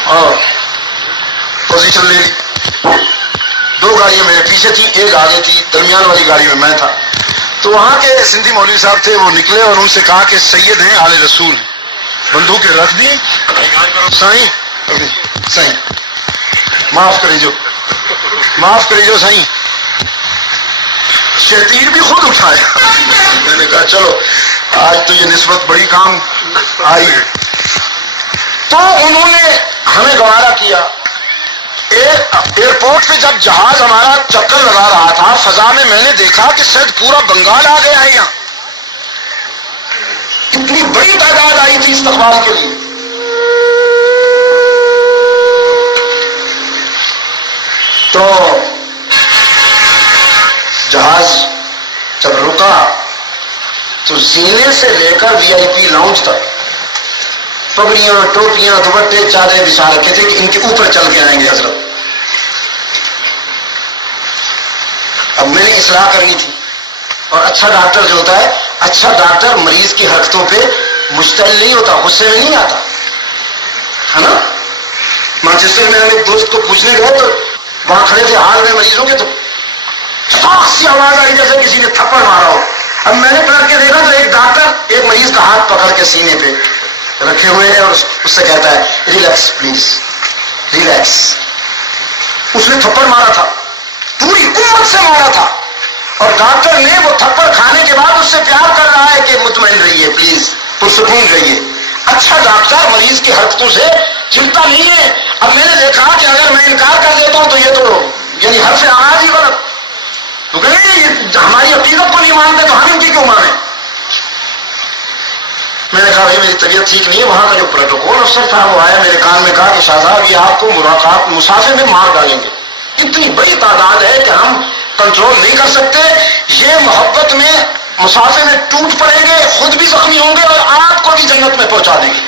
اور پوزیشن لے لی۔ دو گاڑیاں میرے پیچھے تھیں، ایک آگے تھی، درمیان والی گاڑی میں میں تھا۔ تو وہاں کے سندھی مولوی صاحب تھے، وہ نکلے اور ان سے کہا کہ سید ہیں، آل رسول ہیں، بندوقیں رکھ دی، سائیں سائیں معاف معاف کرے جو سائیں، شتیر بھی خود اٹھایا۔ میں نے کہا چلو آج تو یہ نسبت بڑی کام آئی۔ تو انہوں نے ہمیں گوارا کیا۔ ایئرپورٹ پہ جب جہاز ہمارا چکر لگا رہا تھا فضا میں، میں نے دیکھا کہ شاید پورا بنگال آ گیا ہے یہاں، اتنی بڑی تعداد آئی تھی استقبال کے لیے۔ تو جہاز جب رکا تو زینے سے لے کر VIP لاؤنج تک پگڑیاں، ٹوپیاں، دوپٹے، چادریں بچھا رکھے تھے کہ ان کے اوپر چل کے آئیں گے حضرت۔ اب میں نے اصلاح کرنی تھی، اور اچھا ڈاکٹر جو ہوتا ہے، اچھا ڈاکٹر مریض کی حرکتوں پہ مشتعل نہیں ہوتا، غصے میں نہیں آتا ہے نا۔ مانچسٹر میں ہم ایک دوست کو پوچھنے گئے تو وہاں کھڑے تھے حال میں مریضوں کے، تو چاک سی آواز آئی جیسے کسی نے تھپڑ مارا ہو۔ اب میں نے پلٹ کے دیکھا تو ایک ڈاکٹر ایک مریض کا ہاتھ پکڑ کے سینے پہ رکھے ہوئے ہیں اور اس سے کہتا ہے ریلیکس پلیز، ریلیکس۔ اس نے تھپڑ مارا تھا، پوری قوت سے مارا تھا، اور ڈاکٹر نے وہ تھپڑ کھانے کے بعد اس سے پیار کر رہا ہے کہ مطمئن رہیے پلیز، پرسکون رہیے۔ اچھا ڈاکٹر مریض کی حرکتوں سے چلتا نہیں ہے۔ اب میں نے دیکھا کہ اگر میں انکار کر دیتا ہوں تو یہ تو یعنی حرف آغاز ہی غلط، تو کہ نہیں ہماری عقیدت کو نہیں مانتے تو ہم ان کی کیوں مانیں۔ میں نے کہا بھائی میری طبیعت ٹھیک نہیں ہے. وہاں کا جو پروٹوکول افسر تھا وہ آیا میرے کان میں کہا کہ شاہ صاحب یہ آپ کو ملاقات مسافر میں مار ڈالیں گے. اتنی بڑی تعداد ہے کہ ہم کنٹرول نہیں کر سکتے. یہ محبت میں مسافر میں ٹوٹ پڑیں گے, خود بھی زخمی ہوں گے اور آپ کو بھی جنت میں پہنچا دیں گے.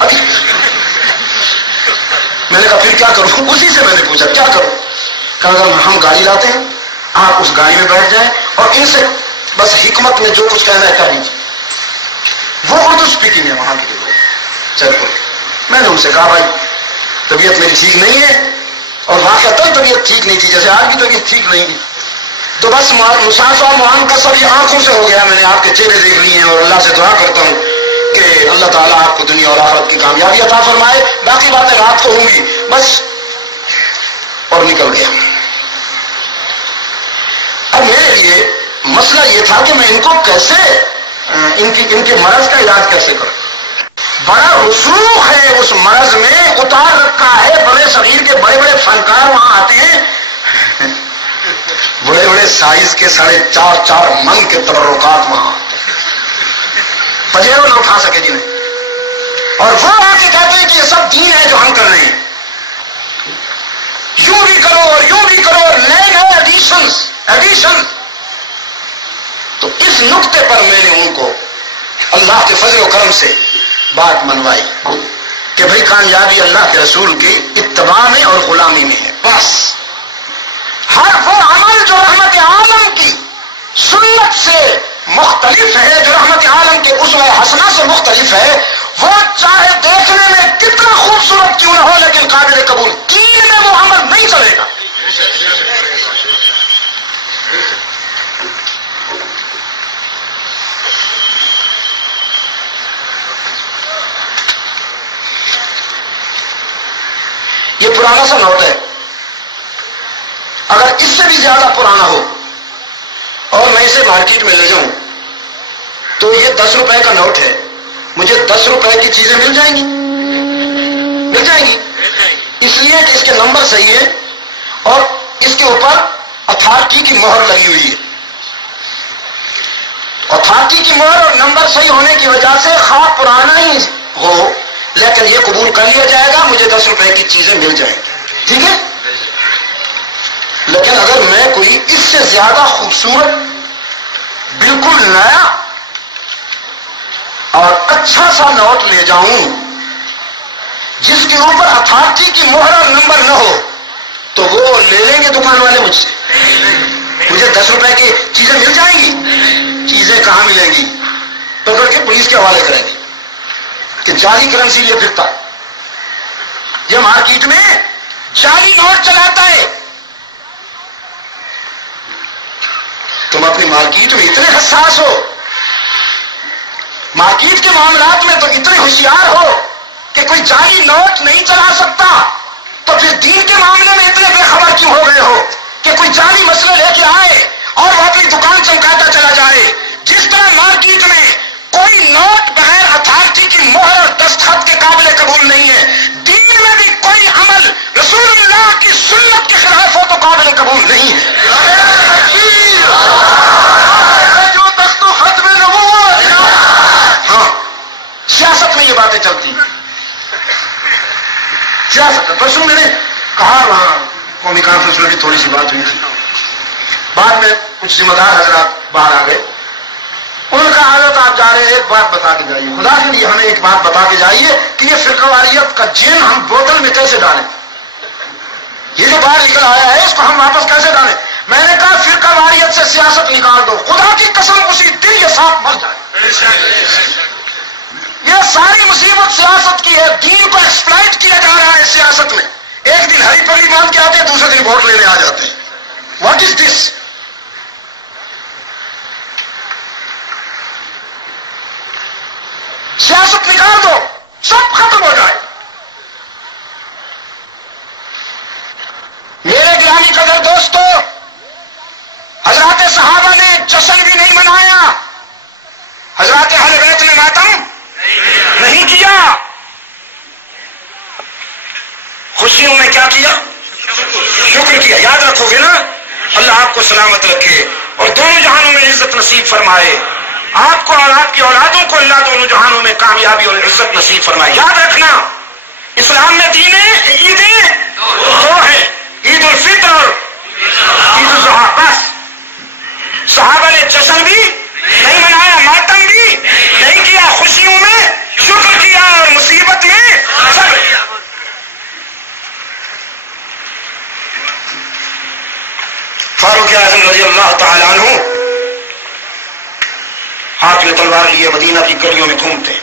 میں نے کہا پھر کیا کروں؟ اسی سے میں نے پوچھا کیا کروں؟ کہا ہم گاڑی لاتے ہیں, آپ اس گاڑی میں بیٹھ جائیں اور ان سے بس حکمت میں جو کچھ کہنا ہے کر لیجیے. وہ اردو اسپیکنگ ہے وہاں کے لوگ. چلو میں نے ان سے کہا بھائی طبیعت میری ٹھیک نہیں ہے, اور واقعتاً طبیعت ٹھیک نہیں تھی, جیسے آج بھی طبیعت ٹھیک نہیں تھی. تو بس مسافہ معام کا سب یہ آنکھوں سے ہو گیا. میں نے آپ کے چہرے دیکھ لیے ہیں اور اللہ سے دعا کرتا ہوں کہ اللہ تعالیٰ آپ کو دنیا اور آخرت کی کامیابی عطا فرمائے. باقی باتیں رات کو ہوں گی بس. اور نکل گیا. اب میرے لیے مسئلہ یہ تھا کہ میں ان کو کیسے ان کے مرض کا علاج کیسے کروں. بڑا رسوخ ہے اس مرض میں, اتار رکھا ہے. بڑے شریر کے بڑے بڑے فنکار وہاں آتے ہیں, بڑے بڑے سائز کے 4.5 من کے تبرکات وہاں پجیروں نہ اٹھا سکے جنہیں, اور وہ آ کے کہتے ہیں کہ یہ سب دین ہے جو ہم کر رہے ہیں. یوں بھی کرو اور یوں بھی کرو اور نئے نئے ایڈیشن. تو اس نقطے پر میں نے ان کو اللہ کے فضل و کرم سے بات منوائی کہ بھئی کامیابی اللہ کے رسول کی اتباع میں اور غلامی میں ہے. بس ہر وہ عمل جو رحمت عالم کی سنت سے مختلف ہے, جو رحمت عالم کے اسوہ حسنہ سے مختلف ہے, وہ چاہے دیکھنے میں کتنا خوبصورت کیوں نہ ہو لیکن قابل قبول. دین میں وہ عمل نہیں چلے گا. یہ پرانا سا نوٹ ہے, اگر اس سے بھی زیادہ پرانا ہو اور میں اسے مارکیٹ میں لے جاؤں تو یہ 10 روپے کا نوٹ ہے, مجھے 10 روپے کی چیزیں مل جائیں گی. اس لیے کہ اس کے نمبر صحیح ہے اور اس کے اوپر اتھارٹی کی مہر لگی ہوئی ہے. اتھارٹی کی مہر اور نمبر صحیح ہونے کی وجہ سے خواہ پرانا ہی ہو لیکن یہ قبول کر لیا جائے گا, مجھے 10 روپے کی چیزیں مل جائیں گی. ٹھیک ہے. لیکن اگر میں کوئی اس سے زیادہ خوبصورت, بالکل نیا اور اچھا سا نوٹ لے جاؤں جس کے اوپر اتھارٹی کی مہر اور نمبر نہ ہو تو وہ لے لیں گے دکان والے مجھ سے. مجھے 10 روپے کی چیزیں مل جائیں گی. چیزیں کہاں ملیں گی؟ پکڑ کے پولیس کے حوالے کریں گے کہ جعلی کرنسی لیے پھرتا, یہ مارکیٹ میں جعلی نوٹ چلاتا ہے. تم اپنی مارکیٹ میں اتنے حساس ہو, مارکیٹ کے معاملات میں تو اتنے ہوشیار ہو کہ کوئی جعلی نوٹ نہیں چلا سکتا, تو پھر دین کے معاملے میں اتنے بے خبر کیوں ہو گئے ہو کہ کوئی جعلی مسئلہ لے کے آئے اور وہ اپنی دکان چمکاتا چلا جائے. جس طرح مارکیٹ میں کوئی نوٹ بغیر اتھارٹی کی مہر اور دستخط کے قابل قبول نہیں ہے, دین میں بھی کوئی عمل رسول اللہ کی سنت کے خلاف ہو تو قابل قبول نہیں ہے. جو دست و خط میں نبوت, ہاں سیاست میں یہ باتیں چلتی ہیں. سیاست پرسوں میں نے کہا وہاں قومی کانفرنس میں بھی تھوڑی سی بات ہوئی تھی, بعد میں کچھ ذمہ دار حضرات باہر آ گئے. انہوں نے کہا حضرت آپ جا رہے ہیں, ایک بات بتا کے جائیے, خدا کے لیے ہمیں ایک بات بتا کے جائیے کہ یہ فرقہ واریت کا جن ہم بوتل میں کیسے ڈالیں, یہ جو باہر نکل آیا ہے اس کو ہم واپس کیسے ڈالیں. میں نے کہا فرقہ واریت سے سیاست نکال دو, خدا کی قسم اسی دن یہ سانپ مر جائے. یہ ساری مصیبت سیاست کی ہے, دین کو ایکسپلائٹ کیا جا رہا ہے سیاست میں. ایک دن ہری پگڑی باندھ کے آتے ہیں, دوسرے دن ووٹ لینے آ جاتے ہیں. واٹ از دس؟ سیاست نکال دو, سب ختم ہو جائے. میرے گرامی قدر دوستو, حضرات صحابہ نے جشن بھی نہیں منایا, حضرات اہل بیت نے ماتم نہیں کیا, خوشیوں میں کیا کیا؟ شکر کیا. یاد رکھو گے نا, اللہ آپ کو سلامت رکھے اور دونوں جہانوں میں عزت نصیب فرمائے. آپ کو اور آپ کی اولادوں کو اللہ دونوں جہانوں میں کامیابی اور عزت نصیب فرمائے. یاد رکھنا اسلام میں عیدیں دو ہیں، عید الفطر اور عید الاضحیٰ. بس صحابہ نے جشن بھی نہیں منایا، ماتم بھی نہیں کیا، خوشیوں میں شکر کیا اور مصیبت میں صبر کیا. فاروق اعظم رضی اللہ تعالیٰ عنہ ہاتھ میں تلوار لیے مدینہ کی گلیوں میں گھومتے،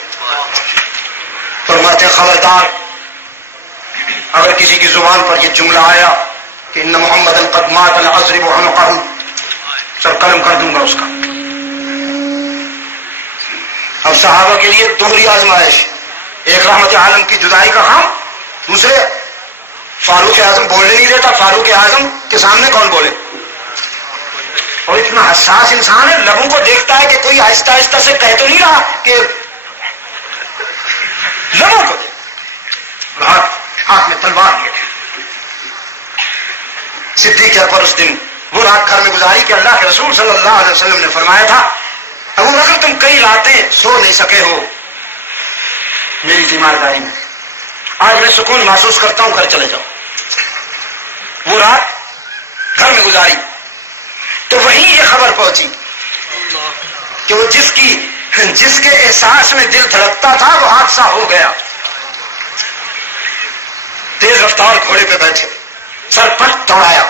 فرماتے خبردار اگر کسی کی زبان پر یہ جملہ آیا کہ ان محمد قد مات اضرب عنقہ، سر قلم کر دوں گا اس کا. اب صحابہ کے لیے دوہری آزمائش، ایک رحمت عالم کی جدائی کا غم، دوسرے فاروق اعظم بولنے نہیں دیتا. فاروق اعظم کے سامنے کون بولے؟ اور اتنا حساس انسان ہے، لبوں کو دیکھتا ہے کہ کوئی آہستہ آہستہ سے کہہ تو نہیں رہا کہ لبوں کو ہاتھ میں تلوار لیے تھے. صدیق اکبر اس دن وہ رات گھر میں گزاری کہ اللہ کے رسول صلی اللہ علیہ وسلم نے فرمایا تھا ابو بکر تم کئی راتیں سو نہیں سکے ہو میری تیمارداری میں، آج میں سکون محسوس کرتا ہوں، گھر چلے جاؤ. وہ رات گھر میں گزاری تو وہیں یہ خبر پہنچی کہ وہ جس کے احساس میں دل دھڑکتا تھا وہ حادثہ ہو گیا. تیز رفتار گھوڑے پہ بیٹھے، سر پٹ دوڑایا،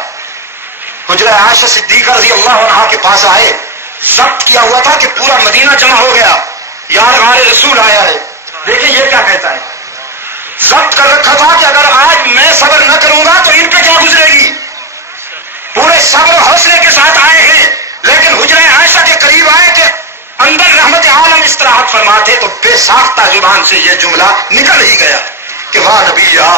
حجرہ عائشہ صدیقہ رضی اللہ عنہا کے پاس آئے. ضبط کیا ہوا تھا کہ پورا مدینہ جمع ہو گیا، یار ہمارے رسول آیا ہے. دیکھیں یہ کیا کہتا ہے، ضبط کر رکھا تھا کہ اگر آج میں صبر نہ کروں گا تو ان پہ کیا گزرے گی. پورے صبر و حوصلے کے ساتھ آئے ہیں، لیکن حجرہ عائشہ کے قریب آئے کہ اندر رحمت عالم استراحت فرماتے تو بے ساختہ زبان سے یہ جملہ نکل ہی گیا کہ واہ نبیہ،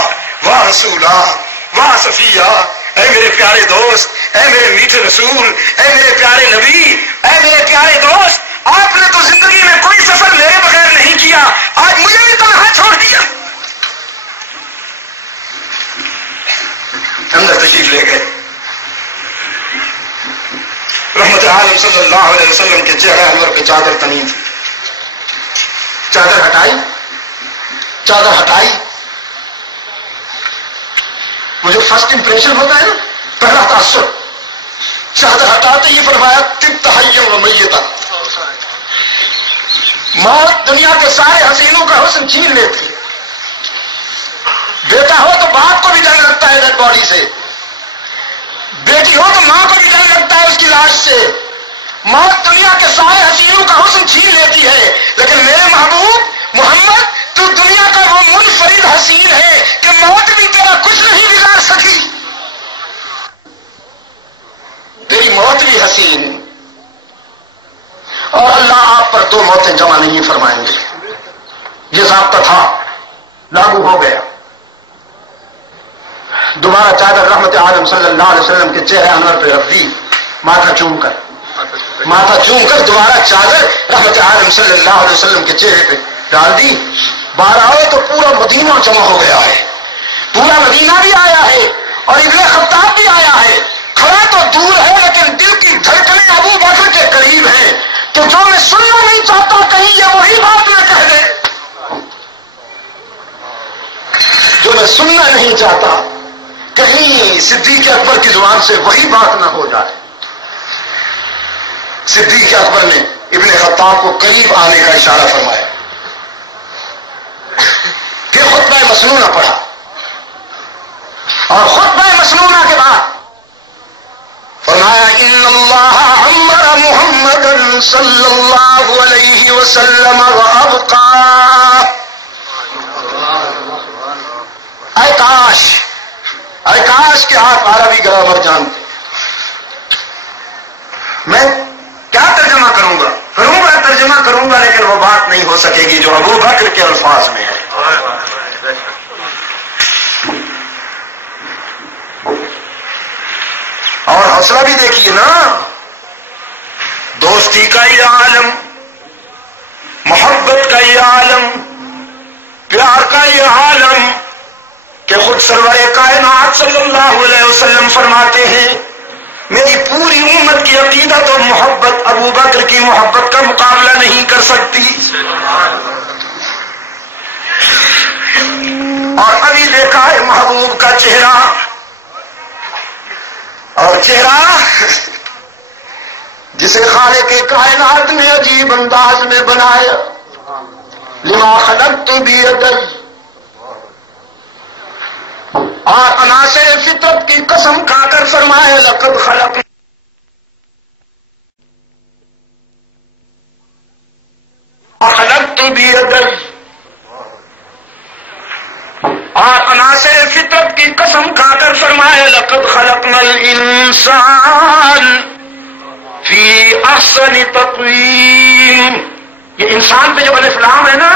واہ رسولہ، واہ صفیہ، اے میرے پیارے دوست، اے میرے میٹھے رسول، اے میرے پیارے نبی، اے میرے پیارے دوست، آپ نے تو زندگی میں کوئی سفر میرے بغیر نہیں کیا، آج مجھے بھی تنہا چھوڑ دیا. اندر تشریف لے گئے. رحمت عالم صلی اللہ علیہ وسلم کے چہرہ انور پہ چادر تنی تھی. چادر ہٹائی. وہ جو فرسٹ امپریشن ہوتا ہے نا، پہلا تاثر، چادر ہٹاتے ہی فرمایا طبت حیا و میتا. موت دنیا کے سارے حسینوں کا حسن چھین لیتی ہے. بیٹا ہو تو باپ کو بھی ڈر لگتا ہے ڈیڈ باڈی سے، بیٹی ہو تو ماں کو بھی ڈر لگتا ہے اس کی لاش سے. موت دنیا کے سارے حسینوں کا حسن چھین لیتی ہے، لیکن میرے محبوب محمد تو دنیا کا وہ منفرد حسین ہے کہ موت بھی تیرا کچھ نہیں بگاڑ سکی. تیری موت بھی حسین، اور اللہ آپ پر دو موتیں جمع نہیں فرمائیں گے. یہ ضابطہ تھا، لاگو ہو گیا. دوبارہ چادر رحمت عالم صلی اللہ علیہ وسلم کے چہرے انور پہ رکھ دی، ماتھا چوم کر دوبارہ چادر رحمت عالم صلی اللہ علیہ وسلم کے چہرے پہ ڈال دی. باہر آئے تو پورا مدینہ جمع ہو گیا ہے، پورا مدینہ بھی آیا ہے اور ابن خطاب بھی آیا ہے. کھڑا تو دور ہے لیکن دل کی دھڑکنیں ابو بکر کے قریب ہیں کہ جو میں سننا نہیں چاہتا کہیں یہ وہی بات نہ کہہ دے، جو میں سننا نہیں چاہتا کہیں صدیق اکبر کی زبان سے وہی بات نہ ہو جائے. صدیق اکبر نے ابن خطاب کو قریب آنے کا اشارہ فرمایا، پھر خطبہ مسنونہ پڑھا، اور خطبہ مسنونہ کے بعد فرمایا ان اللہ عمر محمد صلی اللہ علیہ وسلم وابقا. اے کاش کہ آپ عربی گرامر جانتے. میں کیا ترجمہ کروں گا لیکن وہ بات نہیں ہو سکے گی جو ابو بکر کے الفاظ میں ہے. اور حوصلہ بھی دیکھیے نا، دوستی کا یہ عالم، محبت کا یہ عالم، پیار کا یہ عالم کہ خود سرور کائنات صلی اللہ علیہ وسلم فرماتے ہیں میری پوری امت کی عقیدت اور محبت ابو بکر کی محبت کا مقابلہ نہیں کر سکتی. اور ابھی دیکھا ہے محبوب کا چہرہ، اور چہرہ جسے خالق کائنات نے عجیب انداز میں بنایا. لما خلقت بیدی، اور عناصر فطرت کی قسم کھا کر فرمایا لقد خلقنا بیدی، اور عناصر فطرت کی قسم کھا کر فرمایا لقد خلقنا الانسان فی احسن تقویم. یہ انسان پہ جب الف لام ہے نا،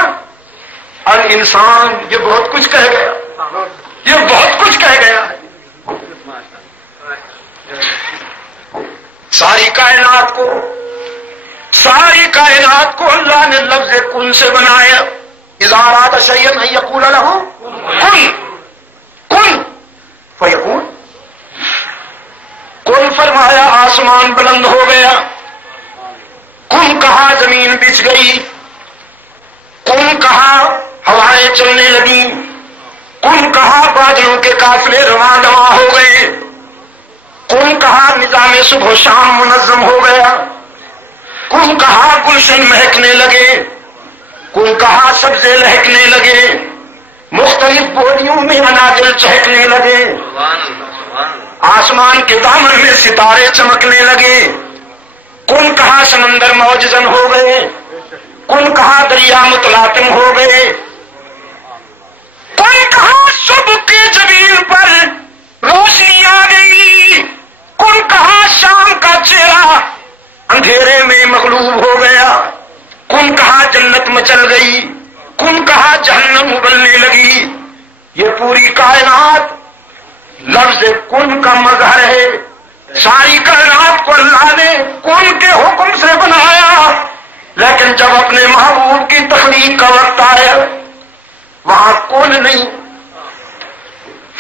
الانسان، یہ بہت کچھ کہہ گیا، یہ بہت کچھ کہہ گیا. ساری کائنات کو اللہ نے لفظ کن سے بنایا. اذا اراد شیئا ان یقول له کن فیکون. کن فرمایا آسمان بلند ہو گیا، کن کہا زمین بچھ گئی، کن کہا ہوائیں چلنے لگی، کن کہا بادلوں کے قافلے رواں دواں ہو گئے، کن کہا نظام صبح و شام منظم ہو گیا، کن کہا گلشن مہکنے لگے، کن کہا سبزے لہکنے لگے، مختلف بولیوں میں اناجل چہکنے لگے، آسمان کے دامن میں ستارے چمکنے لگے، کن کہا سمندر موجزن ہو گئے، کن کہا دریا متلاطم ہو گئے، کن کہا صبح کے جبین پر روشنی آ گئی، کن کہا شام کا چہرہ اندھیرے میں مغلوب ہو گیا، کن کہا جنت مچل گئی، کن کہا جہنم ابلنے لگی. یہ پوری کائنات لفظ کن کا مظہر ہے. ساری کائنات کو اللہ نے کن کے حکم سے بنایا، لیکن جب اپنے محبوب کی تخلیق کا وقت آیا وہاں کن نہیں.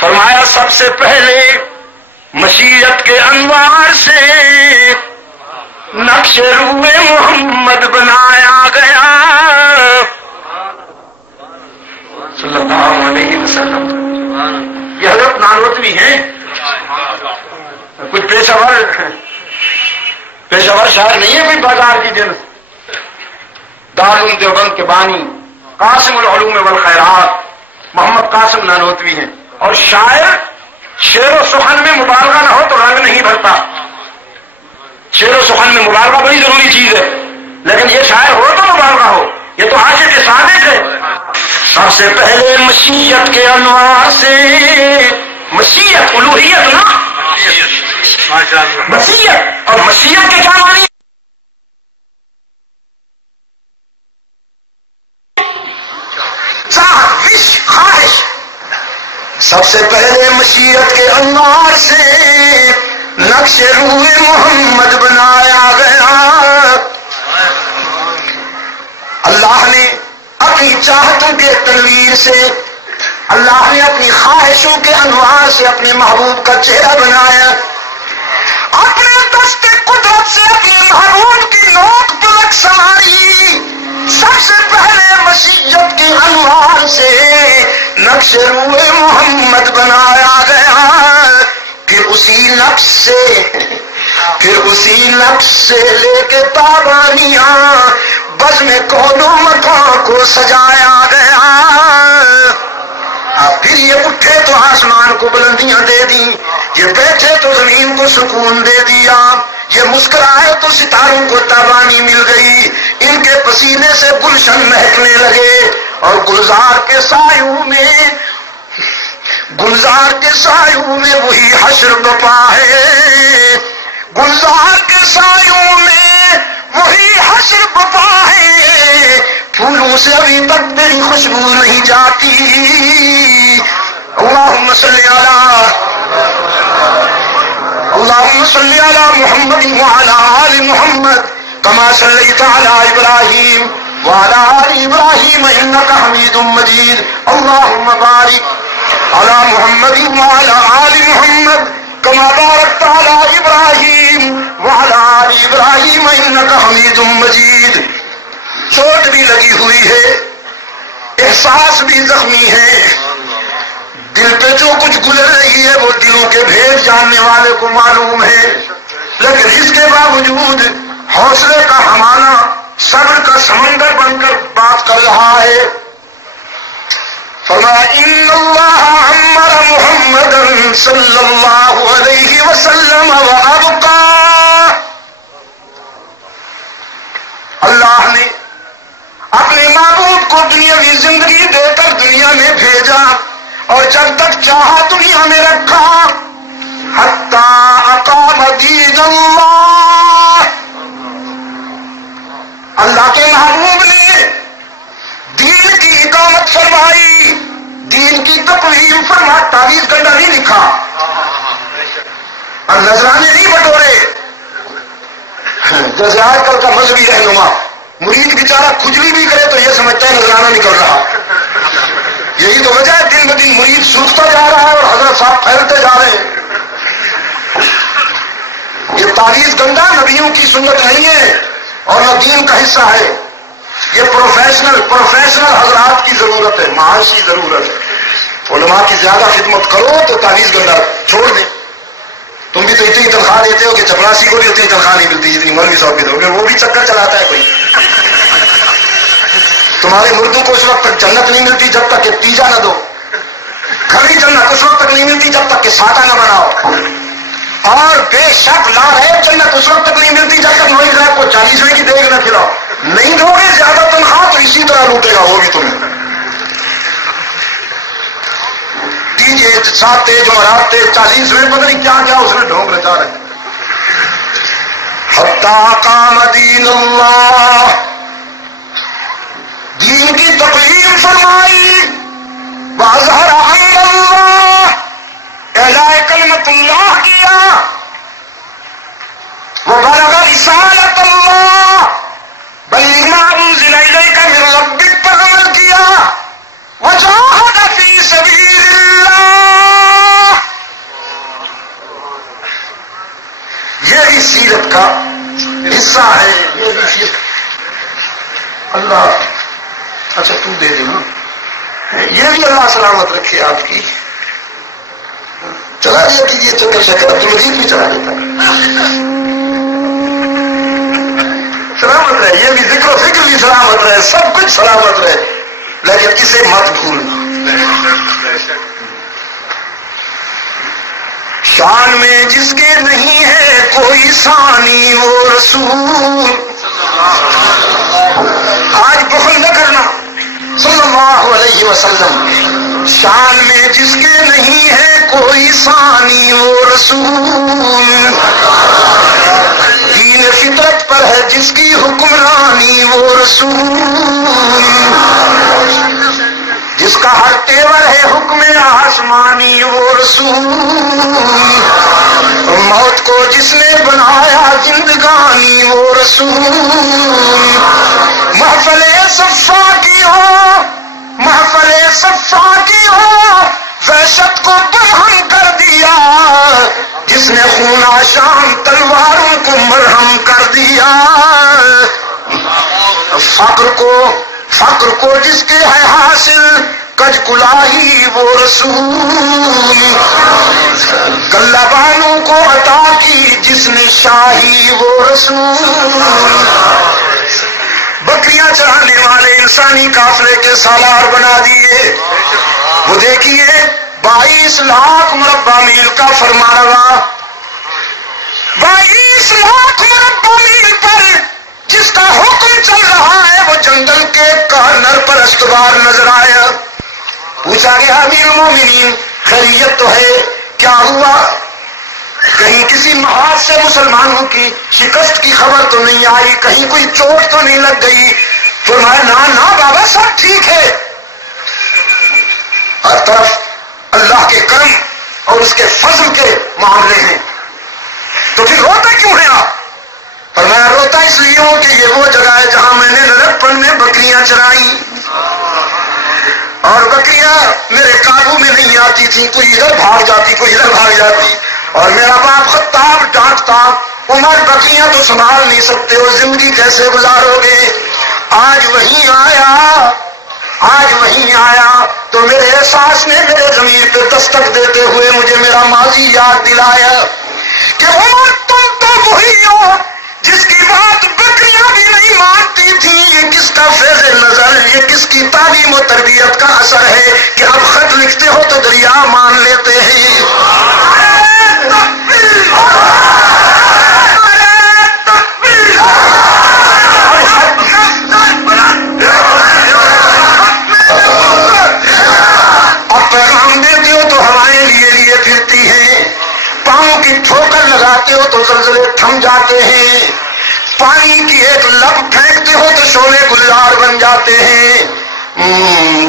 فرمایا سب سے پہلے مشیت کے انوار سے نقش روئے محمد بنایا گیا صلی اللہ علیہ وسلم. یہ حضرت نانوتوی ہیں، کوئی پیشہ شاعر نہیں ہے، کوئی بازار کی جنس. دارالعلوم دیوبند کے بانی قاسم العلوم والخیرات محمد قاسم نانوتوی ہیں. اور شاعر شعر و سخن میں مبالغہ نہ ہو تو رنگ نہیں بھرتا. شعر و سخن میں مبالغہ بڑی ضروری چیز ہے، لیکن یہ شاعر ہو تو مبالغہ ہو، یہ تو عاشق صادق ہے. سب سے پہلے مشیت کے انوار سے، مشیت الوہیت نا، مشیت، اور مشیت کے کیا معنی؟ خواہش. سب سے پہلے مشیت کے انوار سے نقش روح محمد بنایا گیا. اللہ نے اپنی چاہتوں کے تنویر سے، اللہ نے اپنی خواہشوں کے انوار سے اپنے محبوب کا چہرہ بنایا. اپنے دست قدرت سے اپنے محبوب کی نوک پلک سنواری. سب سے پہلے مشیت کے انوار سے نقش روح محمد بنایا گیا. پھر اسی نقش سے لے کے تابانیاں بزم کون و مکان کو سجایا گیا. پھر یہ اٹھے تو آسمان کو بلندیاں دے دی، یہ بیٹھے تو زمین کو سکون دے دیا، یہ مسکرائے تو ستاروں کو تابانی مل گئی. ان کے پسینے سے گلشن مہکنے لگے، اور گلزار کے سایوں میں وہی حشر بپا ہے. گلزار کے سایوں میں وہی حشر بپا ہے. پھولوں سے ابھی تک میری خوشبو نہیں جاتی. اللہم صلی علی محمد وعلی آل محمد کما صلیت علی ابراہیم وعلی آل ابراہیم انک حمید مجید. اللہم بارک علی محمد وعلی آل محمد كما باركت على إبراهيم وعلى آل إبراهيم إنك حميد مجيد. چوٹ بھی لگی ہوئی ہے، احساس بھی زخمی ہے، دل پہ جو کچھ گزر رہی ہے وہ دلوں کے بھید جاننے والے کو معلوم ہے، لیکن اس کے باوجود حوصلے کا ہمانا صبر کا سمندر بن کر بات کر رہا ہے. فرمایا ان اللہ عمر محمدا صلی اللہ علیہ وسلم وابقا. اللہ نے اپنے معبود کو دنیاوی زندگی دے کر دنیا میں بھیجا اور جب تک چاہا دنیا میں رکھا، حتی اقام دین اللہ. اللہ کے محبوب نے دین کی اقامت فرمائی، دین کی تقویم فرما. تعویذ گنڈا نہیں لکھا اور نذرانے نہیں بٹورے. جیسے آج کل کا مذہبی رہنما مرید بیچارہ کھجلی بھی کرے تو یہ سمجھتا ہے نذرانہ نکل رہا. یہی تو وجہ ہے دن بدن مرید سوکھتا جا رہا ہے اور حضرت صاحب پھیلتے جا رہے ہیں. یہ تعویذ گنڈا نبیوں کی سنت نہیں ہے اور نہ دین کا حصہ ہے. یہ پروفیشنل حضرات کی ضرورت ہے، معاشی ضرورت ہے. علماء کی زیادہ خدمت کرو تو تعویذ گنڈا چھوڑ دیں. تم بھی تو اتنی تنخواہ دیتے ہو کہ چپراسی کو بھی اتنی تنخواہ نہیں ملتی جتنی مولوی صاحب کی دو گے. وہ بھی چکر چلاتا ہے کوئی. تمہارے مردوں کو اس وقت تک جنت نہیں ملتی جب تک کہ تیجا نہ دو. گھر کی جنت اس وقت تک نہیں ملتی جب تک کہ ساٹا نہ بناؤ. اور بے شک لا رہے جنت اس وقت تک نہیں ملتی جب تک نوئی صاحب کو 40 روپے کی دیگ نہ کھلاؤ. نہیں دو گے زیادہ تنخواہ تو اسی طرح لوٹے گا وہ بھی تمہیں. دیجیے 7 جمعرات 40 روپے پتہ نہیں کیا کیا اس نے ڈھونگ رچا رکھے. حتی قام دین اللہ، دین کی تقویم فرمائی. واظہر امر اللہ، اعلاء کلمت اللہ کیا. وبلغ رسالت اللہ، بلغ ما انزل الیک من ربک پر عمل کیا. وجاہد فی سبیل اللہ. یہ بھی سیرت کا حصہ ہے. یہ بھی سیرت اللہ. اچھا تو دے دے نا. یہ بھی اللہ سلامت رکھے آپ کی. چلا دیا کیجیے چکر شکر. عبد المجید بھی چلا دیتا سلامت رہے. یہ بھی ذکر و فکر بھی سلامت رہے، سب کچھ سلامت رہے، لیکن اسے مت بھولنا. شان میں جس کے نہیں ہے کوئی ثانی وہ رسول. آج بخل نہ کرنا. صلی اللہ علیہ وسلم شان میں جس کے نہیں ہے کوئی ثانی وہ رسول. دین فطرت پر ہے جس کی حکمرانی وہ رسول. جس کا ہر تیور ہے حکم آسمانی وہ رسول. موت کو جس نے بنایا زندگانی وہ رسول. محفل صفا کی ہو، محفل صفا کی ہو، وحشت کو برہم کر دیا. جس نے خون آشام تلواروں کو مرہم کر دیا. فقر کو جس کے ہے حاصل کج کلاہی وہ رسول. گلہ بانوں کو عطا کی جس نے شاہی وہ رسول. بکریاں چرانے والے انسانی قافلے کے سالار بنا دیے. وہ دیکھیے 22 لاکھ مربع میل کا فرمانوا. 22 لاکھ مربع میل پر جس کا حکم چل رہا ہے وہ جنگل کے کارنر پر استوار نظر آیا. پوچھا گیا امیر المومنین خیریت تو ہے؟ کیا ہوا؟ کہیں کسی محاذ سے مسلمانوں کی شکست کی خبر تو نہیں آئی؟ کہیں کوئی چوٹ تو نہیں لگ گئی؟ فرمایا نا بابا سب ٹھیک ہے. ہر طرف اللہ کے کرم اور اس کے فضل کے معاملے ہیں. تو پھر روتے کیوں ہیں آپ؟ فرمایا روتا اس لیے ہوں کہ یہ وہ جگہ ہے جہاں میں نے لڑکپن میں بکریاں چرائی اور بکریاں میرے قابو میں نہیں آتی تھی. کوئی ادھر بھاگ جاتی کوئی ادھر بھاگ جاتی اور میرا باپ خطاب ڈانٹتا، عمر بقیہ تو سنبھال نہیں سکتے ہو، زندگی کیسے گزارو گے؟ آج وہیں آیا تو میرے احساس نے میرے ضمیر پہ دستک دیتے ہوئے مجھے میرا ماضی یاد دلایا کہ عمر تم تو وہی ہو جس کی بات بکریاں بھی نہیں مانتی تھی. یہ کس کا فیض نظر، یہ کس کی تعلیم و تربیت کا اثر ہے کہ اب خط لکھتے ہو تو دریا مان لیتے ہیں. اب پیغام دیتے ہو تو ہوائیں لیے پھرتی ہیں، پاؤں کی ٹھوکر لگاتے ہو تو زلزلے تھم جاتے ہیں، پانی کی ایک لب پھینکتے ہو تو شعلے گلزار بن جاتے ہیں.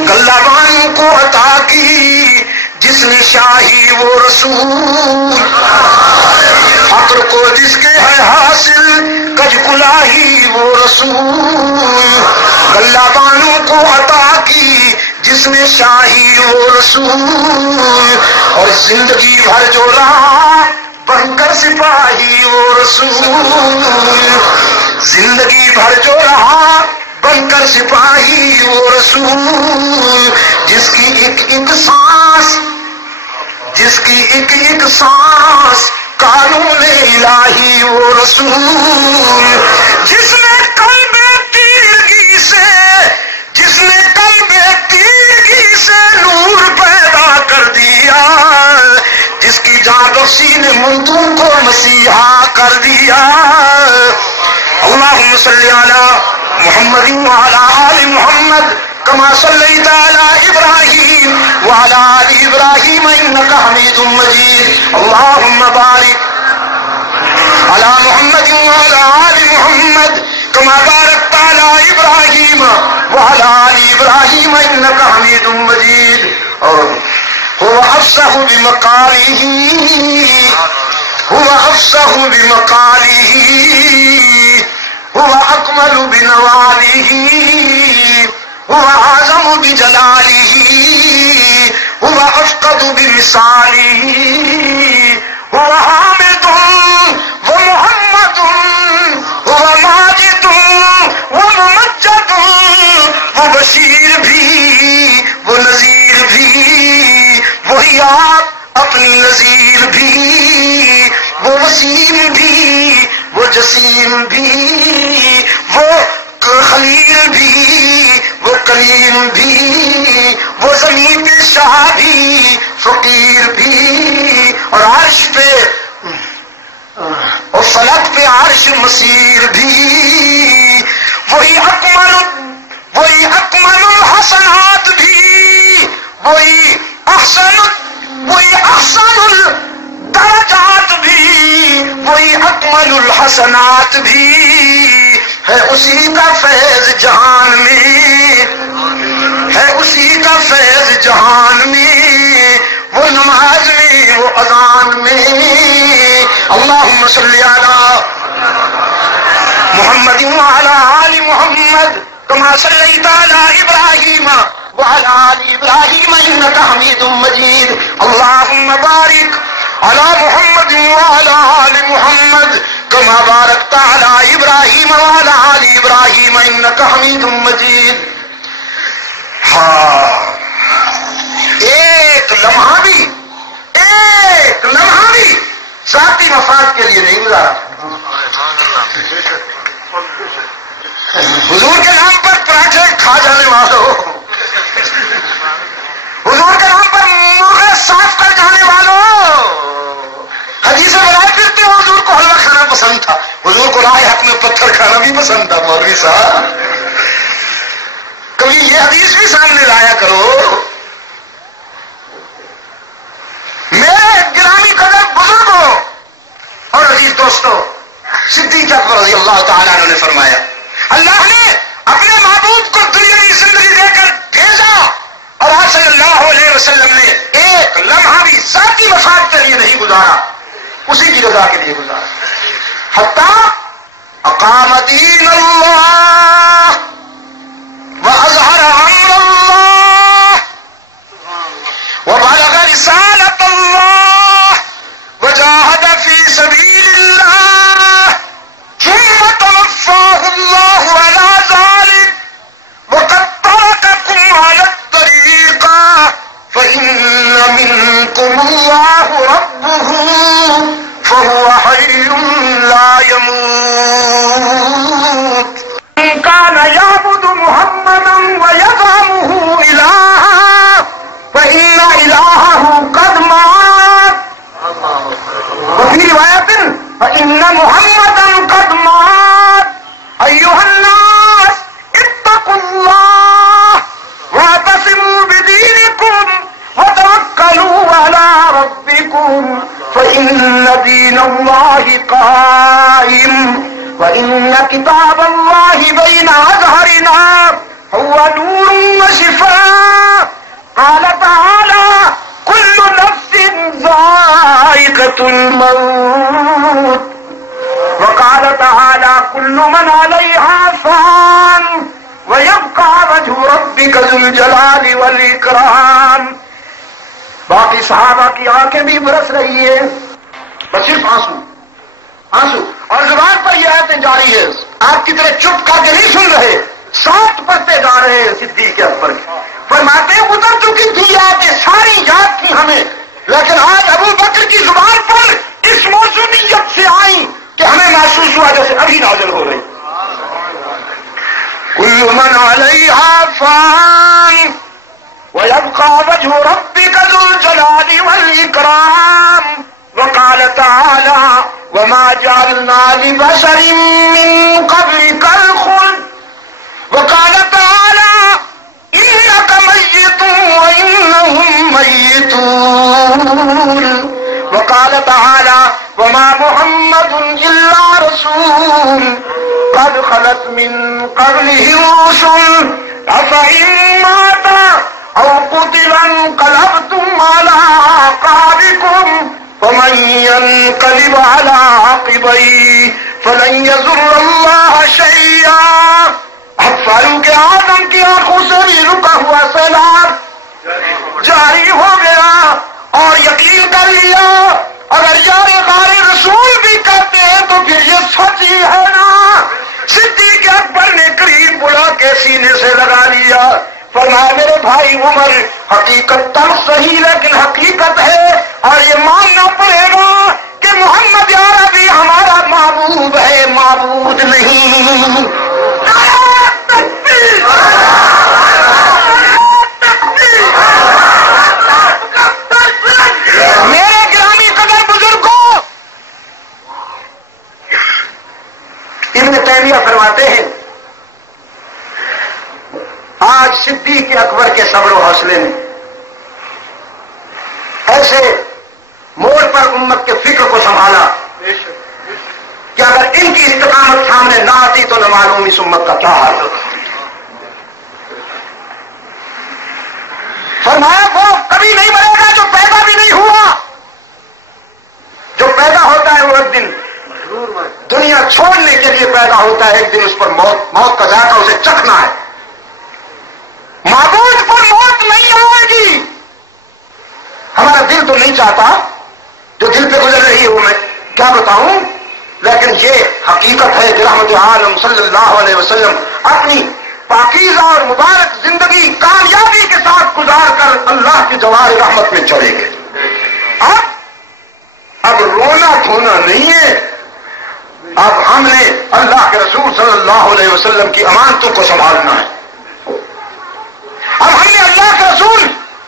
گلہ بانو کو عطا کی جس نے شاہی وہ رسول، فقر کو جس کے ہے حاصل کج کلاہی وہ رسول. گلہ بانو کو عطا کی جس نے شاہی وہ رسول، اور زندگی بھر جو رہا بن کر سپاہی وہ رسول. زندگی بھر جو رہا بن کر سپاہی وہ رسول، جس کی ایک سانس قانون الہی وہ رسول. جس نے قلب تیرگی سے نور پیدا کر دیا، جس کی جان بخشی نے مندوں کو مسیحا کر دیا. اللہم صلی علی محمد وعلی آل محمد کما صلیت علی ابراہیم وعلی آل ابراہیم انک حمید مجید. اللہم بارک علی محمد وعلی آل محمد کما بارکت علی ابراہیم وعلی آل ابراہیم انک حمید مجید. اور هو افصح بمقاله هو اکمل بنواله هو اعظم بجلاله هو افقد بمثاله هو حامد ومحمد هو ماجد وممجد، وہ بشیر بھی وہ نذیر بھی وہی آپ اپنی نذیر بھی، وہ وسیم بھی وہ جسیم بھی، وہ خلیل بھی وہ کلیم بھی، وہ زمین پہ شاہ بھی فقیر بھی، اور عرش پہ اور فلک پہ عرش مسیر بھی، وہی اکمل الحسنات بھی، وہی احسن الدرجات بھی، وہی اکمل الحسنات بھی ہے. اسی کا فیض جہان میں ہے، اسی کا فیض جہان میں، وہ نماز میں وہ اذان میں. اللہم صلی علی محمد وعلی آل محمد کما صلیت علی ابراہیم وعلی آل ابراہیم انک حمید مجید. اللہم بارک علی محمد وعلی آل محمد کما بارکت علی ابراہیم وعلی آل ابراہیم انک حمید مجید. ہاں، ایک لمحہ بھی ذاتی مفاد کے لیے نہیں گزارا. حضور کے نام پر پراٹھے کھا جانے والوں، حضور کے نام پر مرغے صاف کر جانے والوں، حدیثیں بنائے پھرتے ہو حضور کو حلوہ کھانا پسند تھا، حضور کو رائے حق میں پتھر کھانا بھی پسند تھا. مولوی صاحب کبھی یہ حدیث بھی سامنے لایا کرو. میرے گرامی قدر بزرگوں اور عزیز دوستوں، صدیق اکبر رضی اللہ تعالیٰ عنہ نے فرمایا، اللہ نے اپنے معبود کو دنیاوی زندگی دے کر بھیجا اور آپ صلی اللہ علیہ وسلم نے ایک لمحہ بھی ذاتی مفاد کے لیے نہیں گزارا، اسی کی رضا کے لیے گزارا. حتیٰ اقام دین اللہ واظہر امر اللہ وبلغ رسالت اللہ وجاہد قائم وإن كتاب الله بين أظهرنا هو نور وشفاء قال تعالى كل نفس ذائقة الموت وقال تعالى كل من عليها فان ويبقى وجه ربك ذو الجلال والإكرام. باقی صحابہ کی آنکھیں بھی برس رہی ہیں، بس صرف آنسو آنسو، اور زبان پر یہ آیتیں جاری ہے. آپ کی طرح چپ کر کے نہیں سن رہے، ساتھ پڑھتے جا رہے ہیں. صدیق اکبر فرماتے ہیں اتر چکی تھی آیتیں، ساری یاد تھی ہمیں، لیکن آج ابو بکر کی زبان پر اس موسمیت سے آئی کہ ہمیں محسوس ہوا جیسے ابھی نازل ہو رہی. کل من علیہا فان وَيَبْقَى وَجْهُ رَبِّكَ ذُو الْجَلَالِ وَالْإِكْرَامِ وَقَالَ تَعَالَى وَمَا جَعَلْنَا لِبَشَرٍ مِّن قَبْلِكَ الْخُلْدَ وَقَالَ تَعَالَى إِنَّكَ مَيِّتٌ وَإِنَّهُم مَّيِّتُونَ وَقَالَ تَعَالَى وَمَا مُحَمَّدٌ إِلَّا رَسُولٌ قَدْ خَلَتْ مِن قَبْلِهِ الرُّسُلُ أَفَإِن مَّاتَ أَوْ قُتِلَ انقلبتم على أعقابكم ومن ينقلب على عقبيه فلن يضر الله شيئا. اب فاروق اعظم کی آنکھوں سے بھی رکا ہوا سیلاب جاری ہو گیا، اور یقین کر لیا اگر یار غار رسول بھی کہتے ہیں تو پھر یہ سچ ہی ہے نا. صدیق اکبر نے قریب بلا کے سینے سے لگا لیا، فرمایا میرے بھائی عمر حقیقت تب صحیح لیکن حقیقت ہے، اور یہ ماننا پڑے گا کہ محمد عربی ہمارا معبود ہے، معبود نہیں. میرے گرامی قدر بزرگوں، ابن تیمیہ فرماتے ہیں آج صدیق اکبر کے صبر و حوصلے نے ایسے موڑ پر امت کے فکر کو سنبھالا کہ اگر ان کی استقامت سامنے نہ آتی تو نہ معلوم اس امت کا کیا حال ہوگا. فرمایا وہ کبھی نہیں مرے گا جو پیدا بھی نہیں ہوا. جو پیدا ہوتا ہے وہ ایک دن دنیا چھوڑنے کے لیے پیدا ہوتا ہے، ایک دن اس پر موت کا ذائقہ اسے چکھنا ہے. معبود پر موت نہیں آئے گی. ہمارا دل تو نہیں چاہتا، جو دل پہ گزر رہی ہے وہ میں کیا بتاؤں، لیکن یہ حقیقت ہے کہ رحمت عالم صلی اللہ علیہ وسلم اپنی پاکیزہ اور مبارک زندگی کامیابی کے ساتھ گزار کر اللہ کی جوار رحمت میں چلے گئے. اب رونا دھونا نہیں ہے، اب ہم نے اللہ کے رسول صلی اللہ علیہ وسلم کی امانتوں کو سنبھالنا ہے. اب ہم نے اللہ کے رسول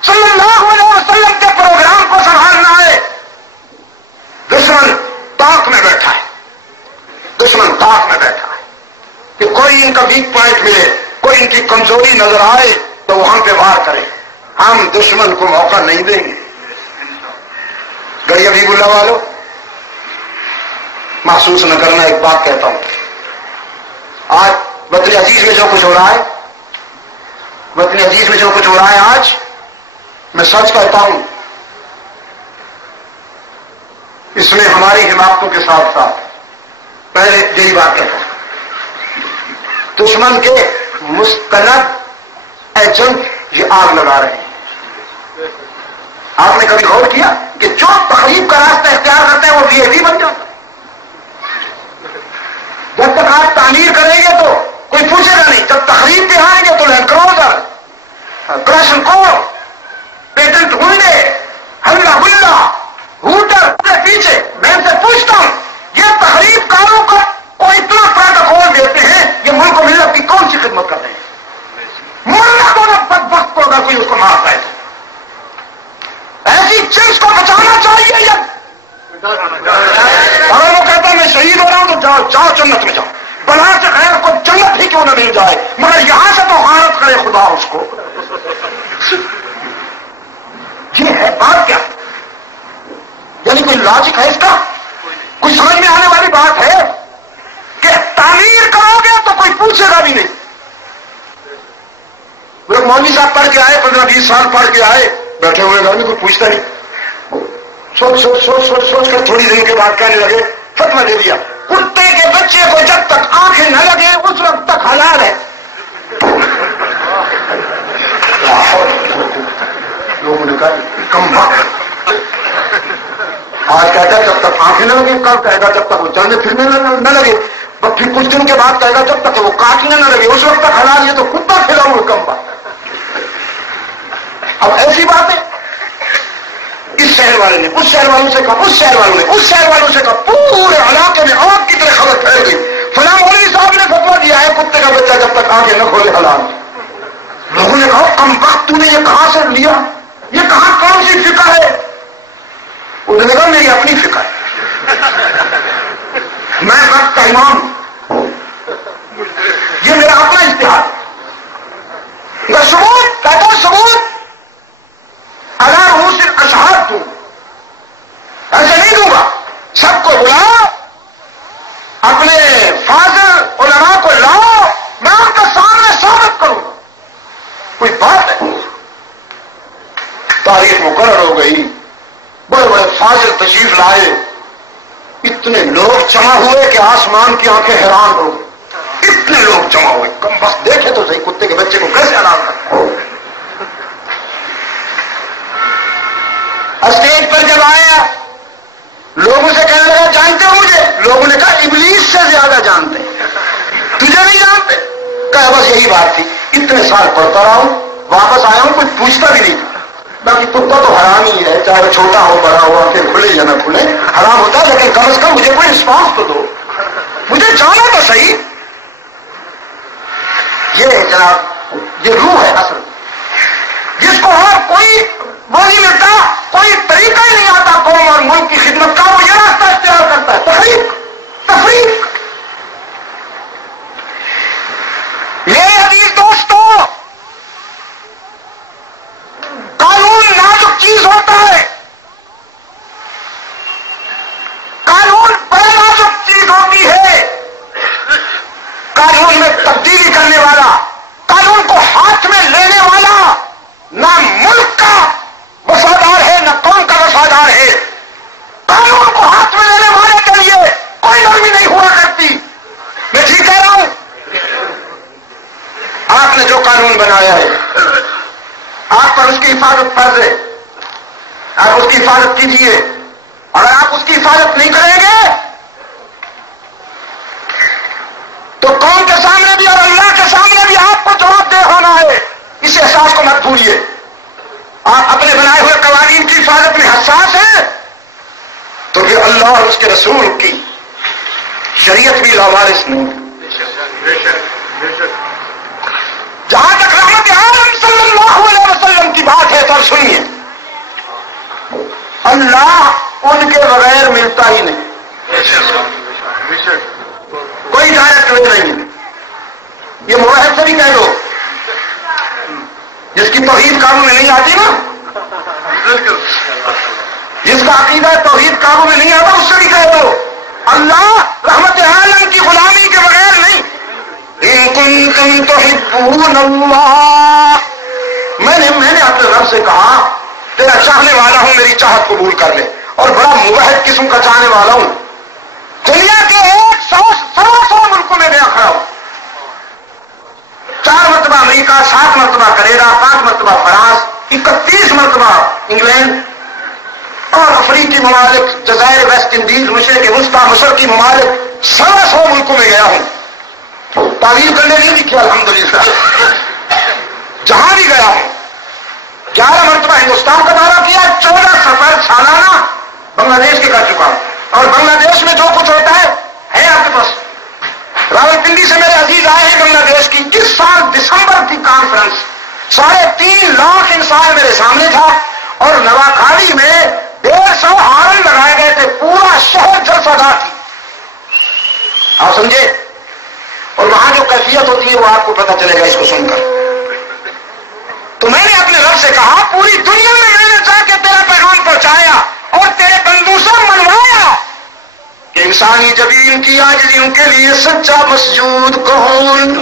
صلی اللہ علیہ وسلم کے پروگرام کو سنبھالنا ہے. دشمن طاق میں بیٹھا ہے، دشمن طاق میں بیٹھا ہے کہ کوئی ان کا ویک پوائنٹ ملے، کوئی ان کی کمزوری نظر آئے تو وہ ہم پہ وار کرے. ہم دشمن کو موقع نہیں دیں گے. گڑی حبیب اللہ والوں، محسوس نہ کرنا، ایک بات کہتا ہوں، آج وطن عزیز میں جو کچھ ہو رہا ہے، وطن عزیز میں جو کچھ ہو رہا ہے آج، میں سچ کہتا ہوں اس میں ہماری حماقتوں کے ساتھ ساتھ پہلے یہی بات کہتا ہوں، دشمن کے مستند ایجنٹ یہ آگ لگا رہے ہیں. آپ نے کبھی غور کیا کہ جو تقریب کا راستہ اختیار کرتے ہیں وہ وی آئی پی بن جاتا ہے؟ جب تک آپ تعمیر کریں گے تو کوئی پوچھے گا نہیں، جب تقریب پہ آئیں گے تو لینڈ کروزر، کرشن کو، پیٹنٹ ہونڈے، ہلا بلا، ہوٹر کے پیچھے. میں ان سے پوچھتا ہوں یہ تقریب کاروں کو اتنا پروٹوکول دیتے ہیں، یہ ملک و ملت کی کون سی خدمت کر رہے ہیں؟ مرنا تو نہ بدبخت کو اگر کوئی اس کو مارتا ہے تو ایسی چیز کو بچانا چاہیے. یا اگر وہ کہتا ہے میں شہید ہو رہا ہوں تو جاؤ جنت میں جاؤ، بلا سے غیر کو جنت ہی کیوں نہ مل جائے، مگر یہاں سے تو غارت کرے خدا اس کو. یہ ہے بات کیا؟ یعنی کوئی لاجک ہے اس کا؟ کوئی سمجھ میں آنے والی بات ہے؟ تعمیر کرو گے تو کوئی پوچھے گا بھی نہیں. وہ مولوی صاحب پڑھ کے آئے 15-20 سال پڑھ کے آئے, بیٹھے ہوئے گھر میں کوئی پوچھتا نہیں. سوچ کر تھوڑی دن کے بعد کہنے لگے فتویٰ دے دیا, کتے کے بچے کو جب تک آنکھیں نہ لگے اس وقت تک حلال ہے. لوگوں نے کہا کم وقت, آج کہتا ہے جب تک آنکھیں نہ لگے, کل کہے گا جب تک وہ چلنے پھرنے نہ لگے, پھر کچھ دن کے بعد کہے گا جب تک وہ کاٹنے نہ لگے اس وقت تک حلال. یہ تو کتا کھلا ہوا کم بات. اب ایسی بات ہے, اس شہر والے نے اس شہر والوں سے کہا, اس شہر والوں نے اس شہر والوں سے کہا, پورے علاقے میں آگ کی طرح خبر پھیل گئی. فلاں مولوی صاحب نے فتویٰ دیا ہے کتے کا بچہ جب تک آنکھیں نہ کھولے حلال. لوگوں نے کہا کم وقت تو نے یہ کہاں سے لیا, یہ کہاں کون سی فقہ ہے؟ انہوں نے کہا میری اپنی فقہ ہے, میں وقت کا امام ہوں, یہ میرا اپنا اجتہاد. میں ثبوت کہتا ہوں, ثبوت اگر ہوں صرف اشہاد دوں, ایسے نہیں دوں گا. سب کو بلاؤ, اپنے فاضل علماء کو لاؤ, میں ان کے سامنے ثابت کروں گا. کوئی بات ہے. تاریخ مقرر ہو گئی, بڑے بڑے فاضل تشریف لائے, اتنے لوگ جمع ہوئے کہ آسمان کی آنکھیں حیران ہو گئی. اتنے لوگ جمع ہوئے, کم بس دیکھے تو صحیح کتے کے بچے کو کیسے حلال کرتا. اسٹیج پر جب آیا لوگوں سے کہنے لگا جانتے ہو مجھے؟ لوگوں نے کہا ابلیس سے زیادہ جانتے, تجھے نہیں جانتے. کہا بس یہی بات تھی, اتنے سال پڑھتا رہا ہوں, واپس آیا ہوں, کوئی پوچھتا بھی نہیں تھا. باقی کتا تو حرام ہی ہے, چاہے وہ چھوٹا ہو بڑا ہو, آنکھیں کھلے یا نہ کھلے, حرام ہوتا ہے. لیکن کم از کم مجھے کوئی رسپانس تو دو, مجھے جانا تو صحیح. یہ جناب یہ روح ہے اصل, جس کو اور کوئی وہ نہیں ملتا, کوئی طریقہ ہی نہیں آتا قوم اور ملک کی خدمت کا, وہ یہ راستہ اختیار کرتا ہے, تفریق. میرے عزیز دوستوں, قانون نازک چیز ہوتا ہے, قانون بڑی نازک چیز ہوتی ہے. قانون میں تبدیلی کرنے والا, قانون کو ہاتھ میں لینے والا نہ ملک کا وفادار ہے نہ قوم کا وفادار ہے. قانون کو ہاتھ میں لینے والے کے لیے کوئی نرمی نہیں ہوا کرتی. میں ٹھیک کہہ رہا ہوں؟ آپ نے جو قانون بنایا ہے, آپ پر اس کی حفاظت فرض ہے, آپ اس کی حفاظت کیجیے. اگر آپ اس کی حفاظت نہیں کریں گے تو قوم کے سامنے بھی اور اللہ کے سامنے بھی آپ کو جواب دہ ہونا ہے. اس احساس کو مت بھولیے. آپ اپنے بنائے ہوئے قوانین کی حفاظت میں حساس ہیں تو پھر اللہ اور اس کے رسول کی شریعت بھی لاوارث نہیں. جہاں تک رحمت عالم صلی اللہ علیہ وسلم کی بات ہے تو سنیے, اللہ ان کے بغیر ملتا ہی نہیں, کوئی ڈائریکٹ نہیں. یہ موحد سے بھی کہہ دو, جس کی توحید قابو میں نہیں آتی نا, جس کا عقیدہ توحید قابو میں نہیں آتا, اس سے بھی کہہ دو اللہ رحمت عالم کی غلامی کے بغیر نہیں. ان کنتم تحبون اللہ, میں نے اپنے رب سے کہا تیرا چاہنے والا ہوں, میری چاہت قبول کر لے, اور بڑا موحد قسم کا چاہنے والا ہوں. دنیا کے 100 ملکوں میں گیا کھڑا ہوں, 4 مرتبہ امریکہ, 7 مرتبہ کینیڈا, 5 مرتبہ فرانس, 31 مرتبہ انگلینڈ اور افریقی ممالک, جزائر, ویسٹ انڈیز, مشرق وسطی, مشرقی ممالک, 100 ملکوں میں گیا ہوں. تعلیم کرنے نہیں دکھی الحمدللہ. جہاں بھی گیا ہوں, 11 مرتبہ ہندوستان کا دورہ کیا, 14 سفر سالانہ بنگلہ دیش کے کر چکا ہوں. اور بنگلہ دیش میں جو کچھ ہوتا ہے آپ کے پاس. راول پنڈی سے میرے عزیز آئے ہیں بنگلہ دیش کی, اس سال دسمبر کی کانفرنس, 3.5 لاکھ انسان میرے سامنے تھا, اور نواکھالی میں 150 ہارن لگائے گئے تھے, پورا شہر جلسہ دار تھی. آپ سمجھے؟ اور وہاں جو کیفیت ہوتی ہے وہ آپ کو پتہ چلے گا اس کو سن کر. تو میں نے اپنے رب سے کہا پوری دنیا میں نے جا کے تیرا پیغام پہنچایا اور تیرے بندوں سے منوایا انسانی جبین کی عاجزیوں کے لیے سچا مسجود کون؟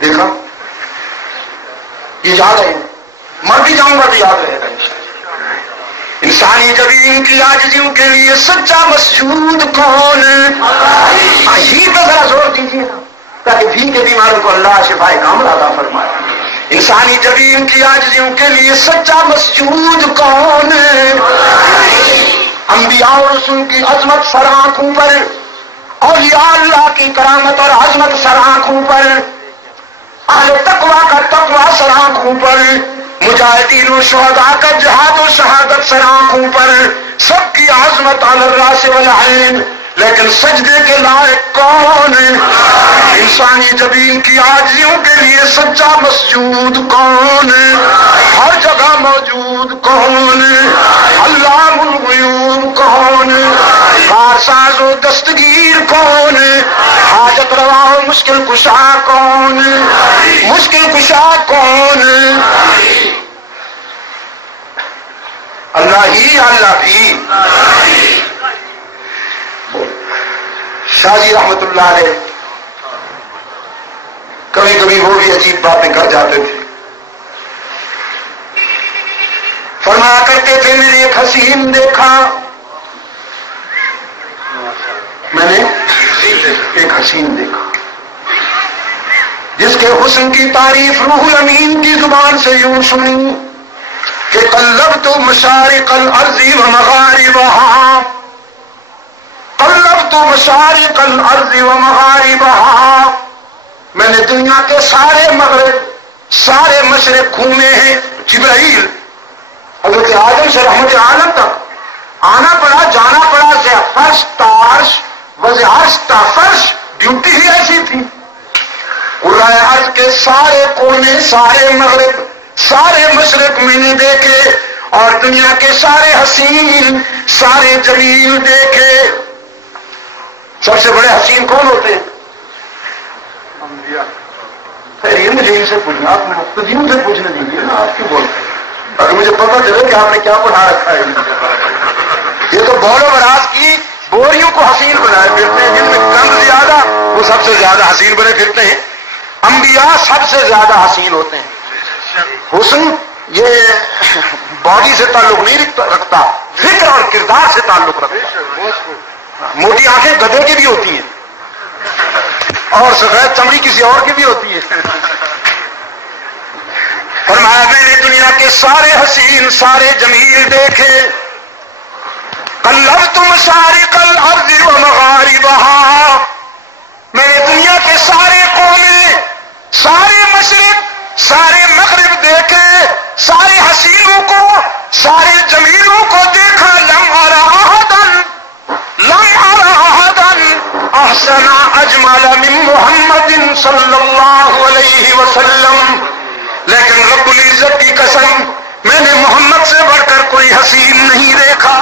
دیکھا، یہ یاد ہے، مر بھی جاؤں گا تو یاد رہے گا انسانی جبین کی عاجزیوں کے لیے سچا مسجود کون؟ ہاں ہی پہ ذرا زور دیجیے نا تاکہ بھی کے بیماروں کو اللہ شفائے کامل عطا فرمائے. انسانی جبین کی عاجزیوں کے لیے سچا مسجود کون؟ انبیاء اور رسول کی عظمت سر آنکھوں پر، اولیاء اللہ کی کرامت اور عظمت سر آنکھوں پر، اہل تقویٰ کا تقویٰ سر آنکھوں پر، مجاہدین و شہداء کا جہاد و شہادت سر آنکھوں پر، سب کی عظمت علی الراس والعین، لیکن سجدے کے لائق کون؟ انسانی جبین کی عاجزیوں کے لیے سچا مسجود کون؟ ہر جگہ موجود کون؟ علام الغیوب کون؟ کارساز و دستگیر کون؟ حاجت روا و مشکل کشا کون؟ مشکل کشا کون؟ اللہ ہی، اللہ بھی. شاہ جی رحمت اللہ علیہ کبھی کبھی وہ بھی عجیب باتیں کر جاتے تھے. فرمایا کرتے تھے میں نے ایک حسین دیکھا، میں نے ایک حسین دیکھا جس کے حسن کی تعریف روح الامین کی زبان سے یوں سنی کہ قلبت مشارق الارض و مغاربها، قلبت مشارق الارض و مغاربها، میں نے دنیا کے سارے مغرب سارے مشرق گھومے ہیں. جبرائیل حضرت آدم سے رحمت عالم تک آنا پڑا، جانا پڑا، فرش تارش وزعرش تا فرش، ڈیوٹی ہی ایسی تھی. قرائے عرض کے سارے کونے، سارے مغرب سارے مشرق میں نے دیکھے، اور دنیا کے سارے حسین سارے جمیل دیکھے. سب سے بڑے حسین کون ہوتے ہیں؟ انبیاء. یہ مجھے ان سے پوچھنا، آپ نے مقتدیوں سے پوچھنے دیجیے نا، آپ کیوں بولتے ہیں؟ اگر مجھے پتا چلے کہ آپ نے کیا پڑھا رکھا ہے. یہ تو بول و براز کی بوریوں کو حسین بنائے پھرتے ہیں، جن میں کم زیادہ وہ سب سے زیادہ حسین بنے پھرتے ہیں. انبیاء سب سے زیادہ حسین ہوتے ہیں. حسن یہ باڈی سے تعلق نہیں رکھتا، فکر اور کردار سے تعلق رکھتا ہے. موٹی آنکھیں گدھے کی بھی ہوتی ہیں اور سفید چمڑی کسی اور کی بھی ہوتی ہے. فرمایا میں نے دنیا کے سارے حسین سارے جمیل دیکھے. قلبت مشارق الارض و مغاربها، میں نے دنیا کے سارے کونے سارے مشرق سارے مغرب دیکھے، سارے حسینوں کو سارے جمیلوں کو دیکھا. لم ارى احدا احسن اجمل من محمد صلی اللہ علیہ وسلم، لیکن رب العزت کی قسم میں نے محمد سے بڑھ کر کوئی حسین نہیں دیکھا.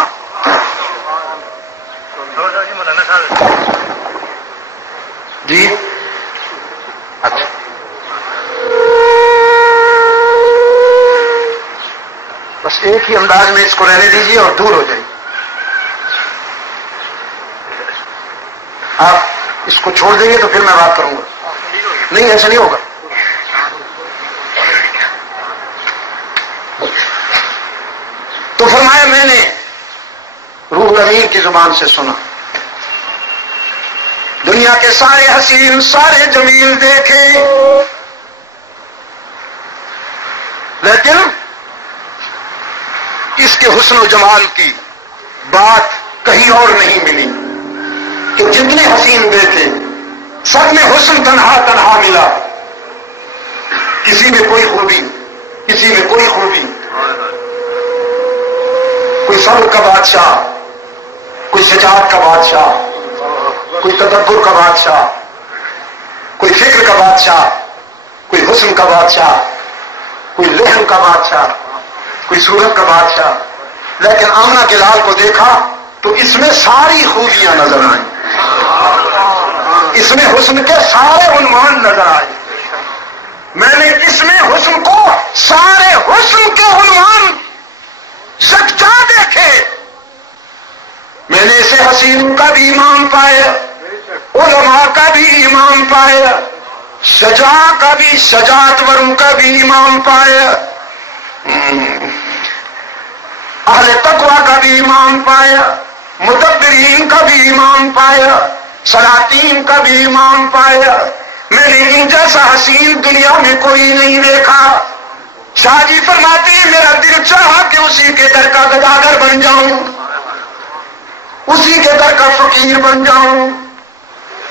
جی اچھا، بس ایک ہی انداز میں اس کو رہنے دیجیے اور دور ہو جائیے. آپ اس کو چھوڑ دیں گے تو پھر میں بات کروں گا. نہیں ایسا نہیں ہوگا. تو فرمایا میں نے روح الامین کی زبان سے سنا، دنیا کے سارے حسین سارے جمیل دیکھے، لیکن اس کے حسن و جمال کی بات کہیں اور نہیں ملی کہ جتنے حسین دیکھے سب میں حسن تنہا تنہا ملا. کسی میں کوئی خوبی، کسی میں کوئی خوبی، کوئی صبر کا بادشاہ، کوئی شجاعت کا بادشاہ، کوئی تدبر کا بادشاہ، کوئی فکر کا بادشاہ، کوئی حسن کا بادشاہ، کوئی لحن کا بادشاہ، کوئی صورت کا بادشاہ. لیکن آمنہ کے لال کو دیکھا تو اس میں ساری خوبیاں نظر آئیں، اس میں حسن کے سارے عنوان نظر آئے. میں نے اس میں حسن کو سارے حسن کے عنوان یکجا دیکھے. میں نے اسے حسین کا بھی ایمان پایا، علماء کا بھی ایمان پایا، شجاع کا بھی، شجاعت ورم کا بھی ایمان پایا، اہل تقوی کا بھی ایمان پایا، مدبرین کا بھی ایمان پایا، سلاطین کا بھی ایمان پایا۔ میں نے ان جیسا حسین دنیا میں کوئی نہیں دیکھا۔ شاہ جی فرماتے ہیں میرا دل چاہا کہ اسی کے در کا گداگر بن جاؤں، اسی کے در کا فقیر بن جاؤں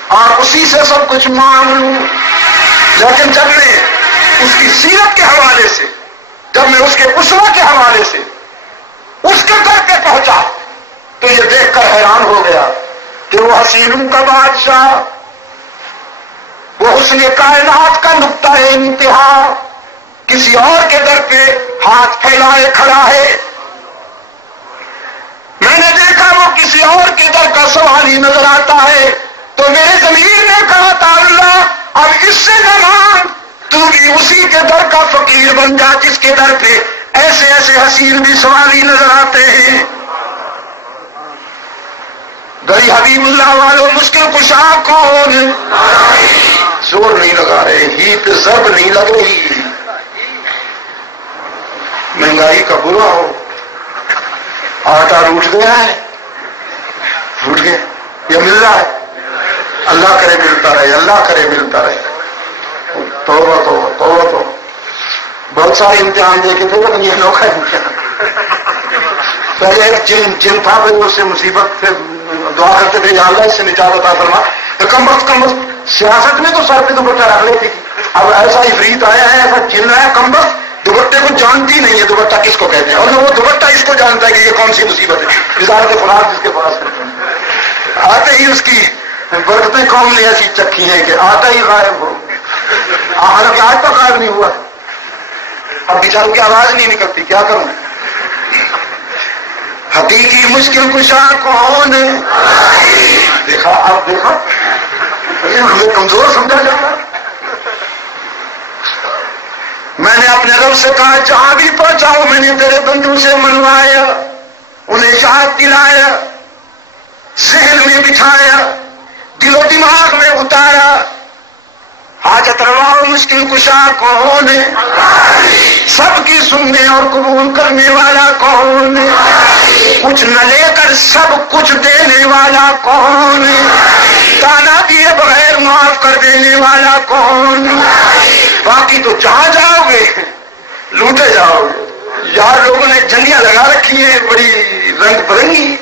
اور اسی سے سب کچھ مانگ لوں، لیکن جب میں اس کی سیرت کے حوالے سے، جب میں اس کے اسوہ کے حوالے سے اس کے در پہ پہنچا تو یہ دیکھ کر حیران ہو گیا کہ وہ حسینوں کا بادشاہ، وہ حسن کائنات کا نقطہ انتہا کسی اور کے در پہ ہاتھ پھیلائے کھڑا ہے۔ میں نے دیکھا وہ کسی اور کے در کا سوالی نظر آتا ہے تو میرے ضمیر نے کہا تھا اللہ اب اس سے نہ مانگ، تو بھی اسی کے در کا فقیر بن جا جس کے در پہ ایسے ایسے حسین بھی سوالی نظر آتے ہیں۔ گئی حبیب اللہ والوں مشکل کشا کون؟ زور نہیں لگا رہے، ہی پہ ضرب نہیں لگ رہی، مہنگائی کا برا ہو، آٹا روٹ گیا ہے، روٹ گیا یا مل رہا ہے، اللہ کرے ملتا رہے، اللہ کرے ملتا رہے۔ توبہ توبہ توبہ توبہ، بہت سارے امتحان دیکھے تھے لیکن یہ انوکھا امتحان۔ پہلے ایک جن تھا پھر اس سے مصیبت سے دعا کرتے تھے یا اللہ اس سے نجات عطا فرما، کم وقت سیاست میں تو سر پہ دوپٹہ رکھ لیتی، اب ایسا عفریت آیا ہے، ایسا جن ہے کم وقت دوپٹے کو جانتی نہیں ہے دوپٹہ کس کو کہتے ہیں، اور وہ دوپٹہ اس کو جانتا ہے کہ یہ کون سی مصیبت ہے، وزارت فراغ جس کے پاس آتے ہی اس کی برکتیں کون نے ایسی چکھی ہیں کہ آتا ہی غائب ہو، حالانکہ آج تک غائب نہیں ہوا، اب بیچاروں کی آواز نہیں نکلتی، کیا کروں؟ حقیقی مشکل کشا کون ہے؟ دیکھا اب دیکھا ہمیں کمزور سمجھا جاتا۔ میں نے اپنے رب سے کہا جہاں بھی پہنچاؤ میں نے تیرے بندوں سے منوایا، انہیں یاد دلایا، ذہن میں بٹھایا، دل و دماغ میں اتارا۔ حاجت روا و مشکل کشا کون ہے؟ سب کی سننے اور قبول کرنے والا کون ہے؟ کچھ نہ لے کر سب کچھ دینے والا کون ہے؟ تانا دیے بغیر معاف کر دینے والا کون ہے؟ باقی تو جہاں جاؤ گے لوٹے جاؤ گے۔ یار لوگوں نے جھنڈیاں لگا رکھی ہیں بڑی رنگ برنگی،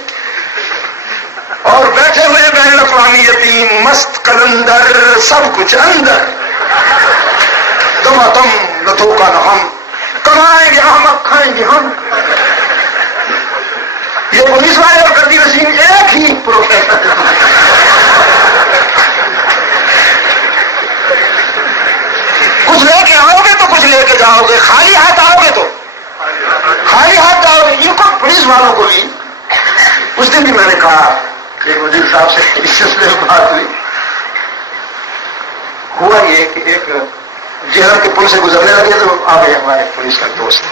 اور بیٹھے ہوئے بین الاقوامی یتیم مست کلندر سب کچھ اندر، تم لتوں کا نہ ہم، کمائیں گے ہم اب کھائیں گے ہم۔ یہ پولیس والے اور گردی رسیم ایک ہی پروفیسر، کچھ لے کے آؤ گے تو کچھ لے کے جاؤ گے، خالی ہاتھ آؤ گے تو خالی ہاتھ جاؤ گے۔ ان کو پولیس والوں کو بھی اس دن بھی میں نے کہا کہ وزیر صاحب سے اس سلسلے میں بات ہوئی، ہوا یہ کہ ایک جہلم کے پل سے گزرنے لگے تو آ گئے ہمارے پولیس کا دوست،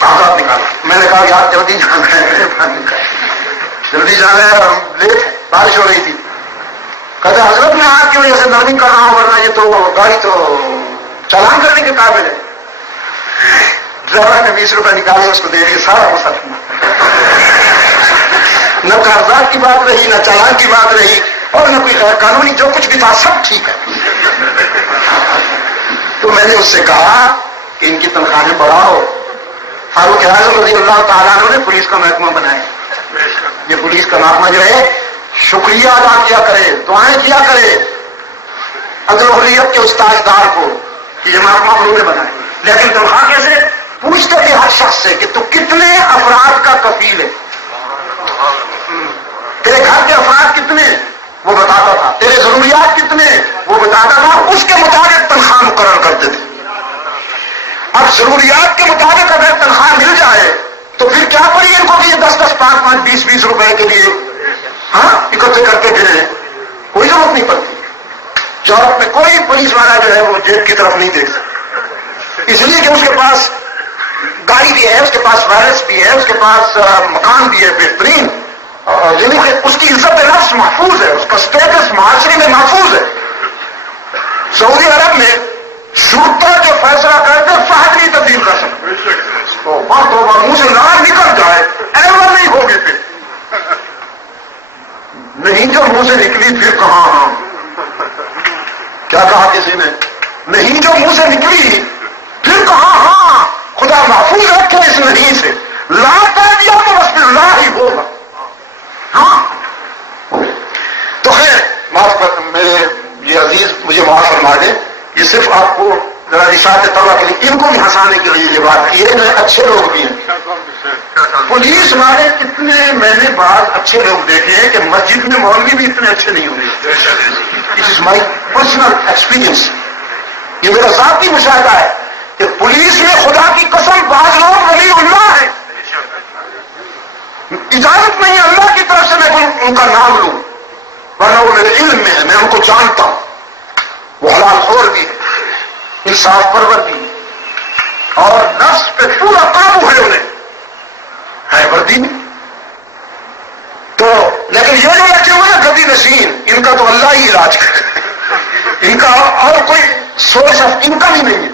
کاغذات نکالا، میں نے کہا کہ آپ جلدی جانا ہے، جلدی جانا ہے، ہم لیٹ، بارش ہو رہی تھی۔ کہتے حضرت میں آپ کی وجہ سے نرمنگ کر رہا ہوں ورنہ یہ تو گاڑی تو چالان کرنے کے قابل ہے۔ ڈرائیور نے 20 روپے نکالے اس کو دے دیے، سارا مسئلہ، نہ کاغذات کی بات رہی نہ چالان کی بات رہی اور نہ کوئی غیر قانونی، جو کچھ بھی تھا سب ٹھیک ہے۔ تو میں نے اس سے کہا کہ ان کی تنخواہیں بڑھاؤ۔ فاروق اعظم رضی اللہ تعالیٰ عنہ نے پولیس کا محکمہ بنایا، یہ پولیس کا محکمہ جو ہے شکریہ ادا کیا کرے، دعائیں کیا کرے عدل و حریت کے استاد دار کو کہ یہ محکمہ انہوں نے بنایا، لیکن تنخواہ کیسے؟ پوچھتے تھے ہر شخص سے کہ تو کتنے افراد کا کفیل ہے، تیرے گھر کے افراد کتنے وہ بتاتا تھا، تیرے ضروریات کتنے وہ بتاتا تھا، اس کے مطابق تنخواہ مقرر کرتے تھے۔ اب ضروریات کے مطابق اگر تنخواہ مل جائے تو پھر کیا پڑی ان کو کہ یہ 10-10, 5-5, 20-20 روپے کے لیے اکٹھے کرتے پھرے، کوئی ضرورت نہیں پڑتی۔ یورپ میں کوئی پولیس والا جو ہے وہ جیب کی طرف نہیں دیکھ سکتا، اس لیے کہ اس کے پاس گاڑی بھی ہے، اس کے پاس وائرس بھی ہے، اس کے پاس مکان بھی ہے بہترین، یعنی کہ اس کی عزت نفس محفوظ ہے، اس کا اسٹیٹس معاشرے میں محفوظ ہے. سعودی عرب میں شرطا جو فیصلہ کرتے فحش نہیں تبدیل کر سکتے. تو بات ہوگا منہ سے لال نکل جائے ایور نہیں ہوگی پھر نہیں جو منہ سے نکلی پھر کہاں. ہاں کیا کہا کسی نے؟ نہیں جو منہ سے نکلی پھر کہاں. ہاں خدا محفوظ رکھے اس نہیں سے. لا کہہ دیا تو بس پھر لا ہی ہوگا. ہاں تو خیر معاف کر میرے یہ عزیز مجھے معاف فرما دیں. یہ صرف آپ کو ذرا اشاعت طلبہ کے لیے ان کو بھی ہنسانے کے لیے یہ بات کی ہے. اچھے لوگ بھی ہیں پولیس والے کتنے میں نے بعض اچھے لوگ دیکھے ہیں کہ مسجد میں مولوی بھی اتنے اچھے نہیں ہوتے. It is my personal experience. یہ میرا ذاتی مشاہدہ ہے کہ پولیس میں خدا کی قسم بعض لوگ ولی اللہ ہیں. اجازت نہیں اللہ کی طرف سے میں ان کا نام لوں ورنہ وہ میرے علم میں ہے، میں ان کو جانتا ہوں. وہ حلال خور بھی ہے، انصاف پرور بھی ہے اور نفس پہ پورا قابو ہے انہیں ہے وردی میں. تو لیکن یہ جو بچے ہوئے ہیں گدی نشین ان کا تو اللہ ہی علاج کرے. ان کا اور کوئی سورس آف انکم ہی نہیں ہے.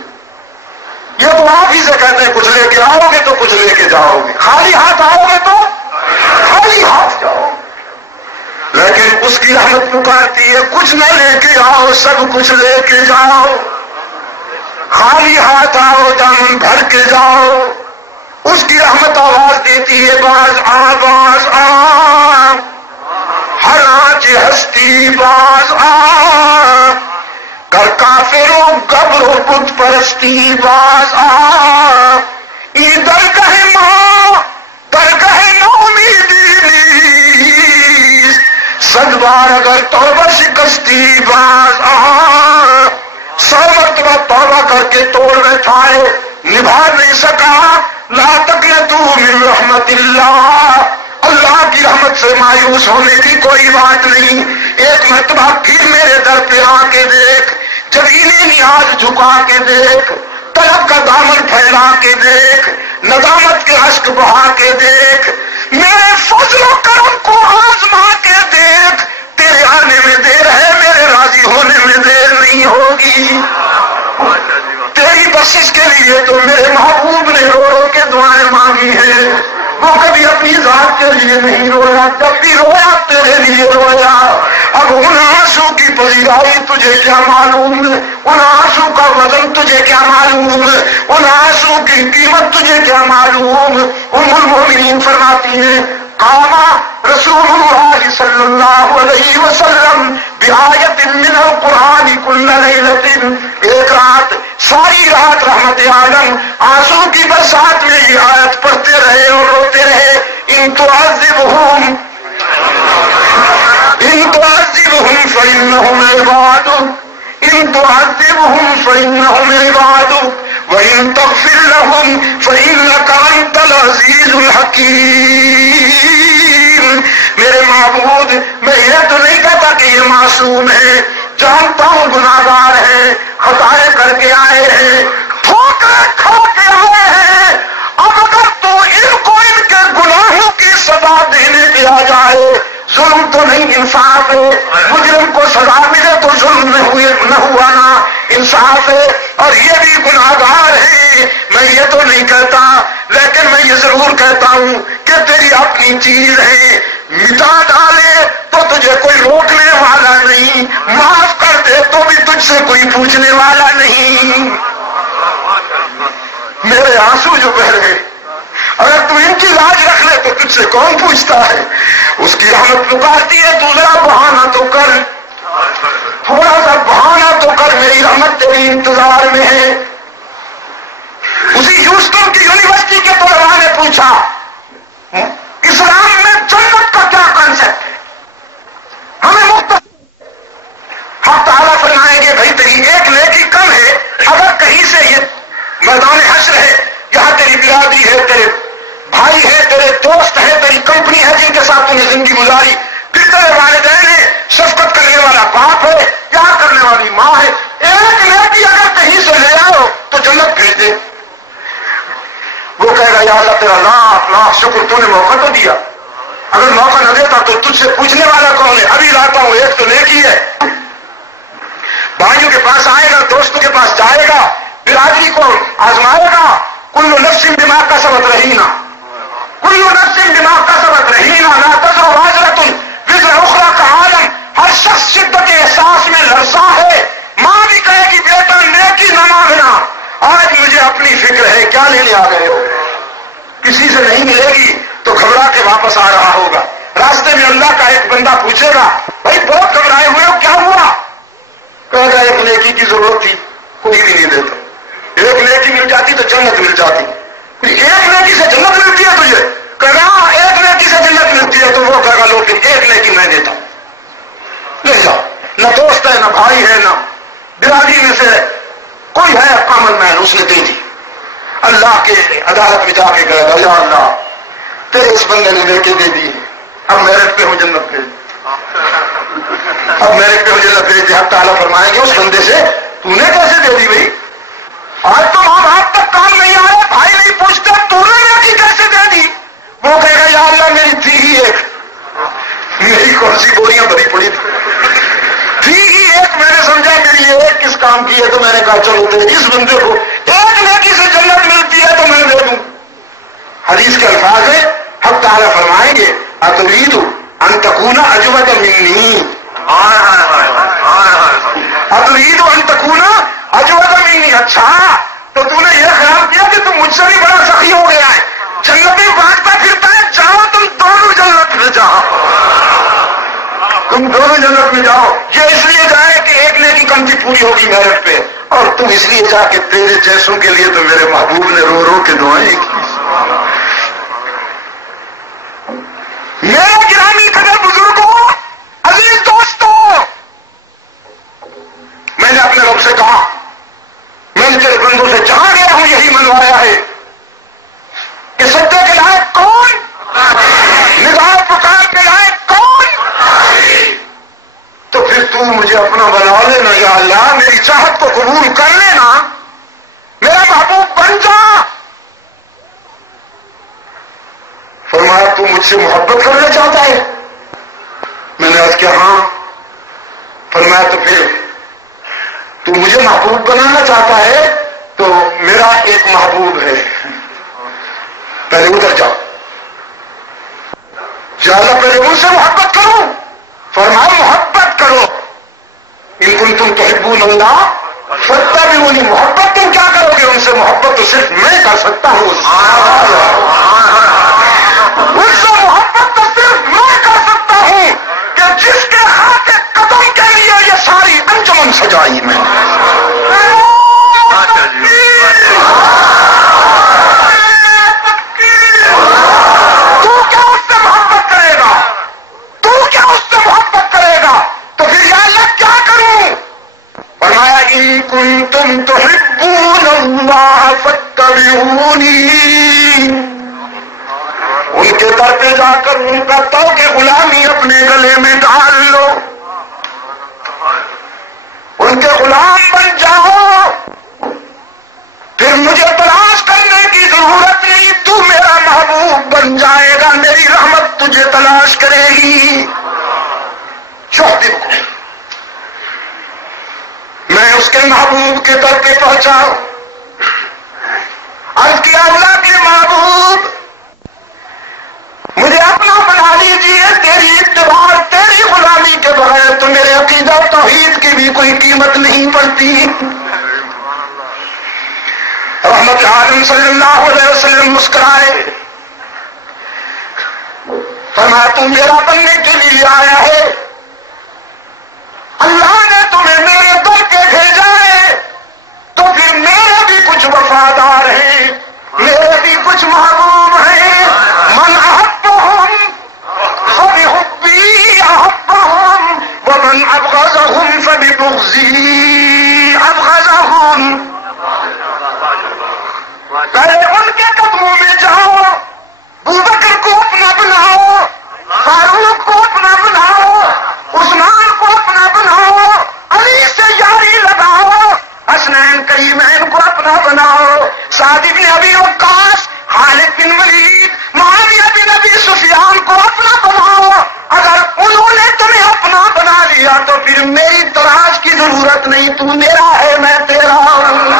یہ تو آپ ہی سے کہتے ہیں کچھ لے کے آؤ گے تو کچھ لے کے جاؤ گے، خالی ہاتھ آؤ گے تو خالی ہاتھ جاؤ. لیکن اس کی رحمت پکارتی ہے کچھ نہ لے کے آؤ سب کچھ لے کے جاؤ. خالی ہاتھ آؤ دم بھر کے جاؤ. اس کی رحمت آواز دیتی ہے باز آ باز آ ہر آنچ ہستی باز آ کر کافروں گبروں بت پرستی باز آ درگاہ ماں درگاہ نومیدی صد بار اگر توبہ شکستی باز آ. 100 مرتبہ توبہ کر کے توڑ بیٹھائے نبھا نہیں سکا. لا تقنطوا من رحمت اللہ. اللہ کی رحمت سے مایوس ہونے کی کوئی بات نہیں. ایک مرتبہ پھر میرے در پہ آ کے دیکھ، جبیلی نیاز جھکا کے دیکھ، طلب کا دامن پھیلا کے دیکھ، ندامت کے اشک بہا کے دیکھ، میرے فضل و کرم کو آزما کے دیکھ. تیرے آنے میں دیر ہے، میرے راضی ہونے میں دیر نہیں ہوگی. تیری بخشش کے لیے تو میرے محبوب نے رو رو کے دعائیں مانگی ہیں. وہ کبھی اپنی ذات کے لیے نہیں رویا، جب بھی رویا تیرے لیے رویا. اب ان آنسو کی پذیرائی تجھے کیا معلوم، ان آنسو کا وزن تجھے کیا معلوم، ان آنسو کی قیمت تجھے کیا معلوم. ام المؤمنین فرماتی ہیں قاما رسول اللہ صلی اللہ علیہ وسلم بآیت من القرآن کل لیلۃ. ایک رات ساری رات رحمت عالم آنسو کی برسات میں یہ آیت پڑھتے رہے اور روتے رہے. ان تعذبہم فإنہم عبادک ان تعذبہم فإنہم عبادک وَإِن تَغْفِرْ لَهُمْ فَإِنَّكَ أَنْتَ الْعَزِيزُ الْحَكِيمُ. میرے معبود میں یہ تو نہیں کہتا کہ یہ معصوم ہے، جانتا ہوں گناہگار ہیں، خطائیں کر کے آئے ہیں، ٹھوکریں کھا کے آئے ہیں. اب اگر تو ان کو ان کے گناہوں کی سزا دینے پہ آ جائے، ظلم تو نہیں انصاف ہے. مجرم کو سزا ملے تو ظلم نہ ہوا نا انصاف ہے. اور یہ بھی گناہگار ہیں، میں یہ تو نہیں کہتا، لیکن میں یہ ضرور کہتا ہوں کہ تیری اپنی چیز ہے، مٹا ڈالے تو تجھے کوئی روکنے والا نہیں، معاف کر دے تو بھی تجھ سے کوئی پوچھنے والا نہیں. میرے آنسو جو بہ رہے اگر تو ان کی لاج رکھ لے تو تجھ سے کون پوچھتا ہے. اس کی رحمت پکارتی ہے تو ذرا بہانہ تو کر، تھوڑا سا بہانہ تو کر، میری رحمت تیری انتظار میں ہے. اسی ہیوسٹن کی یونیورسٹی کے طلباء نے پوچھا اسلام میں جنت کا کیا کنسپٹ ہے، ہمیں مختصر حق تعالیٰ فرمائیں گے بھائی تیری ایک نیکی کم ہے، اگر کہیں سے یہ میدان حشر ہے، یہاں تیری برادری ہے، تیرے بھائی ہے، تیرے دوست ہے، تیری کمپنی ہے جن کے ساتھ تم نے زندگی گزاری، پھر تیرے والدین ہے، شفقت کرنے والا باپ ہے، پیار کرنے والی ماں ہے، ایک نیکی اگر کہیں سے لے آؤ تو جنت بھیج دے. وہ کہے گا یا اللہ تیرا لاکھ لاکھ شکر، تو نے موقع تو دیا. اگر موقع نہ دیتا تو تجھ سے پوچھنے والا کون ہے؟ ابھی لاتا ہوں، ایک تو نیکی ہے، بھائیوں کے پاس آئے گا، دوستوں کے پاس جائے گا، برادری کو آزمائے گا. کل نفس بما کسبت رہینا، کل نفس بما کسبت رہینا، لا تزر وازرۃ وزر اخرى کا عالم. ہر شخص شدت احساس میں لرزا ہے. ماں بھی کہے گی بیٹا نیکی نہ مانگنا، آج مجھے اپنی فکر ہے، کیا لینے آ گئے ہو؟ کسی سے نہیں ملے گی تو گھبرا کے واپس آ رہا ہوگا. راستے میں اللہ کا ایک بندہ پوچھے گا بھائی بہت گھبرائے ہوئے ہو، کیا ہوا؟ کہے گا ایک نیکی کی ضرورت تھی، کوئی بھی نہیں دیتا. ایک نیکی مل جاتی تو جنت مل جاتی. ایک نیکی سے جنت ملتی ہے تجھے؟ کہے گا ایک نیکی سے جنت ملتی ہے. تو وہ کہے گا لو پھر ایک نیکی میں دیتا ہوں، لے جاؤ. نہ دوست ہے، نہ بھائی ہے، نہ برادری میں سے کوئی ہے کامن مین، اس نے دے دی. اللہ کے عدالت میں جا کے کہے گا یا اللہ تیرے اس بندے نے نیکی دے دی، اب میرے پہ ہو جنت بھیج، اب میرے پہ ہو جنت بھیج. حق تعالیٰ فرمائیں گے اس بندے سے تو نے کیسے دے دی بھائی؟ آج تو ماں باپ تک کام نہیں آ رہا، بھائی نہیں پوچھتے تو نے نیکی کیسے دے دی؟ وہ کہے گا یا اللہ میری تھی ہی ایک، میری کون سی بوریاں بھری پڑی تھی ہی ایک، میں نے سمجھا میری ایک کس کام کی ہے، تو میں نے کہا چلو دے. اس بندے کو ایک نیکی سے جنت ملتی ہے تو میں دے دوں. حدیث کے الفاظ ہیں، حق تعالیٰ فرمائیں گے اتريد ان تكون اجود مني، اتريد ان تكون اجود مني. اچھا تو تو نے یہ خیال کیا کہ تم مجھ سے بھی بڑا سخی ہو گیا ہے، جنت میں بانٹتا پھرتا ہے. جاؤ تم دونوں جنت میں جاؤ، تم دونوں جنت میں جاؤ. یہ اس لیے جائے کہ ایک نیکی کم کی پوری ہوگی میرٹ پہ، اور تم اس لیے جا کہ تیرے جیسوں کے لیے تو میرے محبوب نے رو رو کے دعائیں کی. میرے گرامی قدر بزرگوں، عزیز دوستوں، میں نے اپنے رب سے کہا میں نے تیرے بندوں سے جہاں گیا ہوں یہی منوایا ہے کہ سجدے کے لائق کون، نگاہ پکار کے لائق کون. تو پھر تو مجھے اپنا بنا لینا یا اللہ، میری چاہت کو قبول کر لینا، میرا محبوب بن جا. فرمایا تو مجھ سے محبت کرنا چاہتا ہے؟ میں نے عرض کیا ہاں. فرمایا تو پھر تو مجھے محبوب بنانا چاہتا ہے تو میرا ایک محبوب ہے، پہلے ادھر جاؤ. یا اللہ پہلے ان سے محبت کرو. فرمایا محبت کرو، ان کنتم تحبون اللہ فاتبعونی. محبت تم کیا کرو گے ان سے؟ محبت تو صرف میں کر سکتا ہوں. ان سے محبت تو صرف میں کر سکتا ہوں کہ جس کے ہاتھ قدم کے لیے یہ ساری انجمن سجائی میں نے. تو کیا اس سے محبت کرے گا؟ تو کیا اس سے محبت کرے گا؟ تو پھر یا اللہ کیا کروں؟ فرمایا ان کنتم تحبون اللہ فاتبعونی. ان کے در پہ جا کر ان کا توق غلامی اپنے گلے میں ڈال لو، ان کے غلام بن جاؤ. پھر مجھے تلاش کرنے کی ضرورت نہیں، تو میرا محبوب بن جائے گا، میری رحمت تجھے تلاش کرے گی. کو میں اس کے محبوب کے در پہ پہنچا. عرض کیا اللہ کے محبوب مجھے اپنا بنا لیجیے، تیری اتباع تیری غلامی کے بغیر تو میرے عقیدہ و توحید کی بھی کوئی قیمت نہیں پڑتی. رحمت عالم صلی اللہ علیہ وسلم مسکرائے. فرمایا تم میرا بننے کے لیے آیا ہے، اللہ نے تمہیں میرے در پہ بھیجا ہے، تو پھر میرے بھی کچھ وفادار ہیں، میرے بھی کچھ محبوب ہیں. من احبهم فبحبی احبهم ومن ابغضهم فببغضی ابغضهم. پہلے ان کے قدموں میں جاؤ، ابوبکر کو اپنا بناؤ، فاروق کو اپنا بناؤ، عثمان کو اپنا بناؤ، علی سے یاری لگاؤ، حسنین کریمین کو اپنا بناؤ، سعد بن ابی وقاص، خالد بن ولید، معاویہ بن ابی سفیان کو اپنا بناؤ، اگر انہوں نے تمہیں اپنا بنا لیا تو پھر میری تلاش کی ضرورت نہیں، تو میرا ہے میں تیرا ہوں۔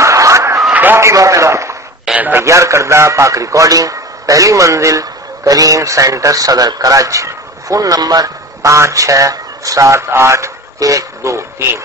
باقی باتیں تیار کردہ پاک ریکارڈنگ، پہلی منزل کریم سینٹر صدر کراچی، فون نمبر 567812 3۔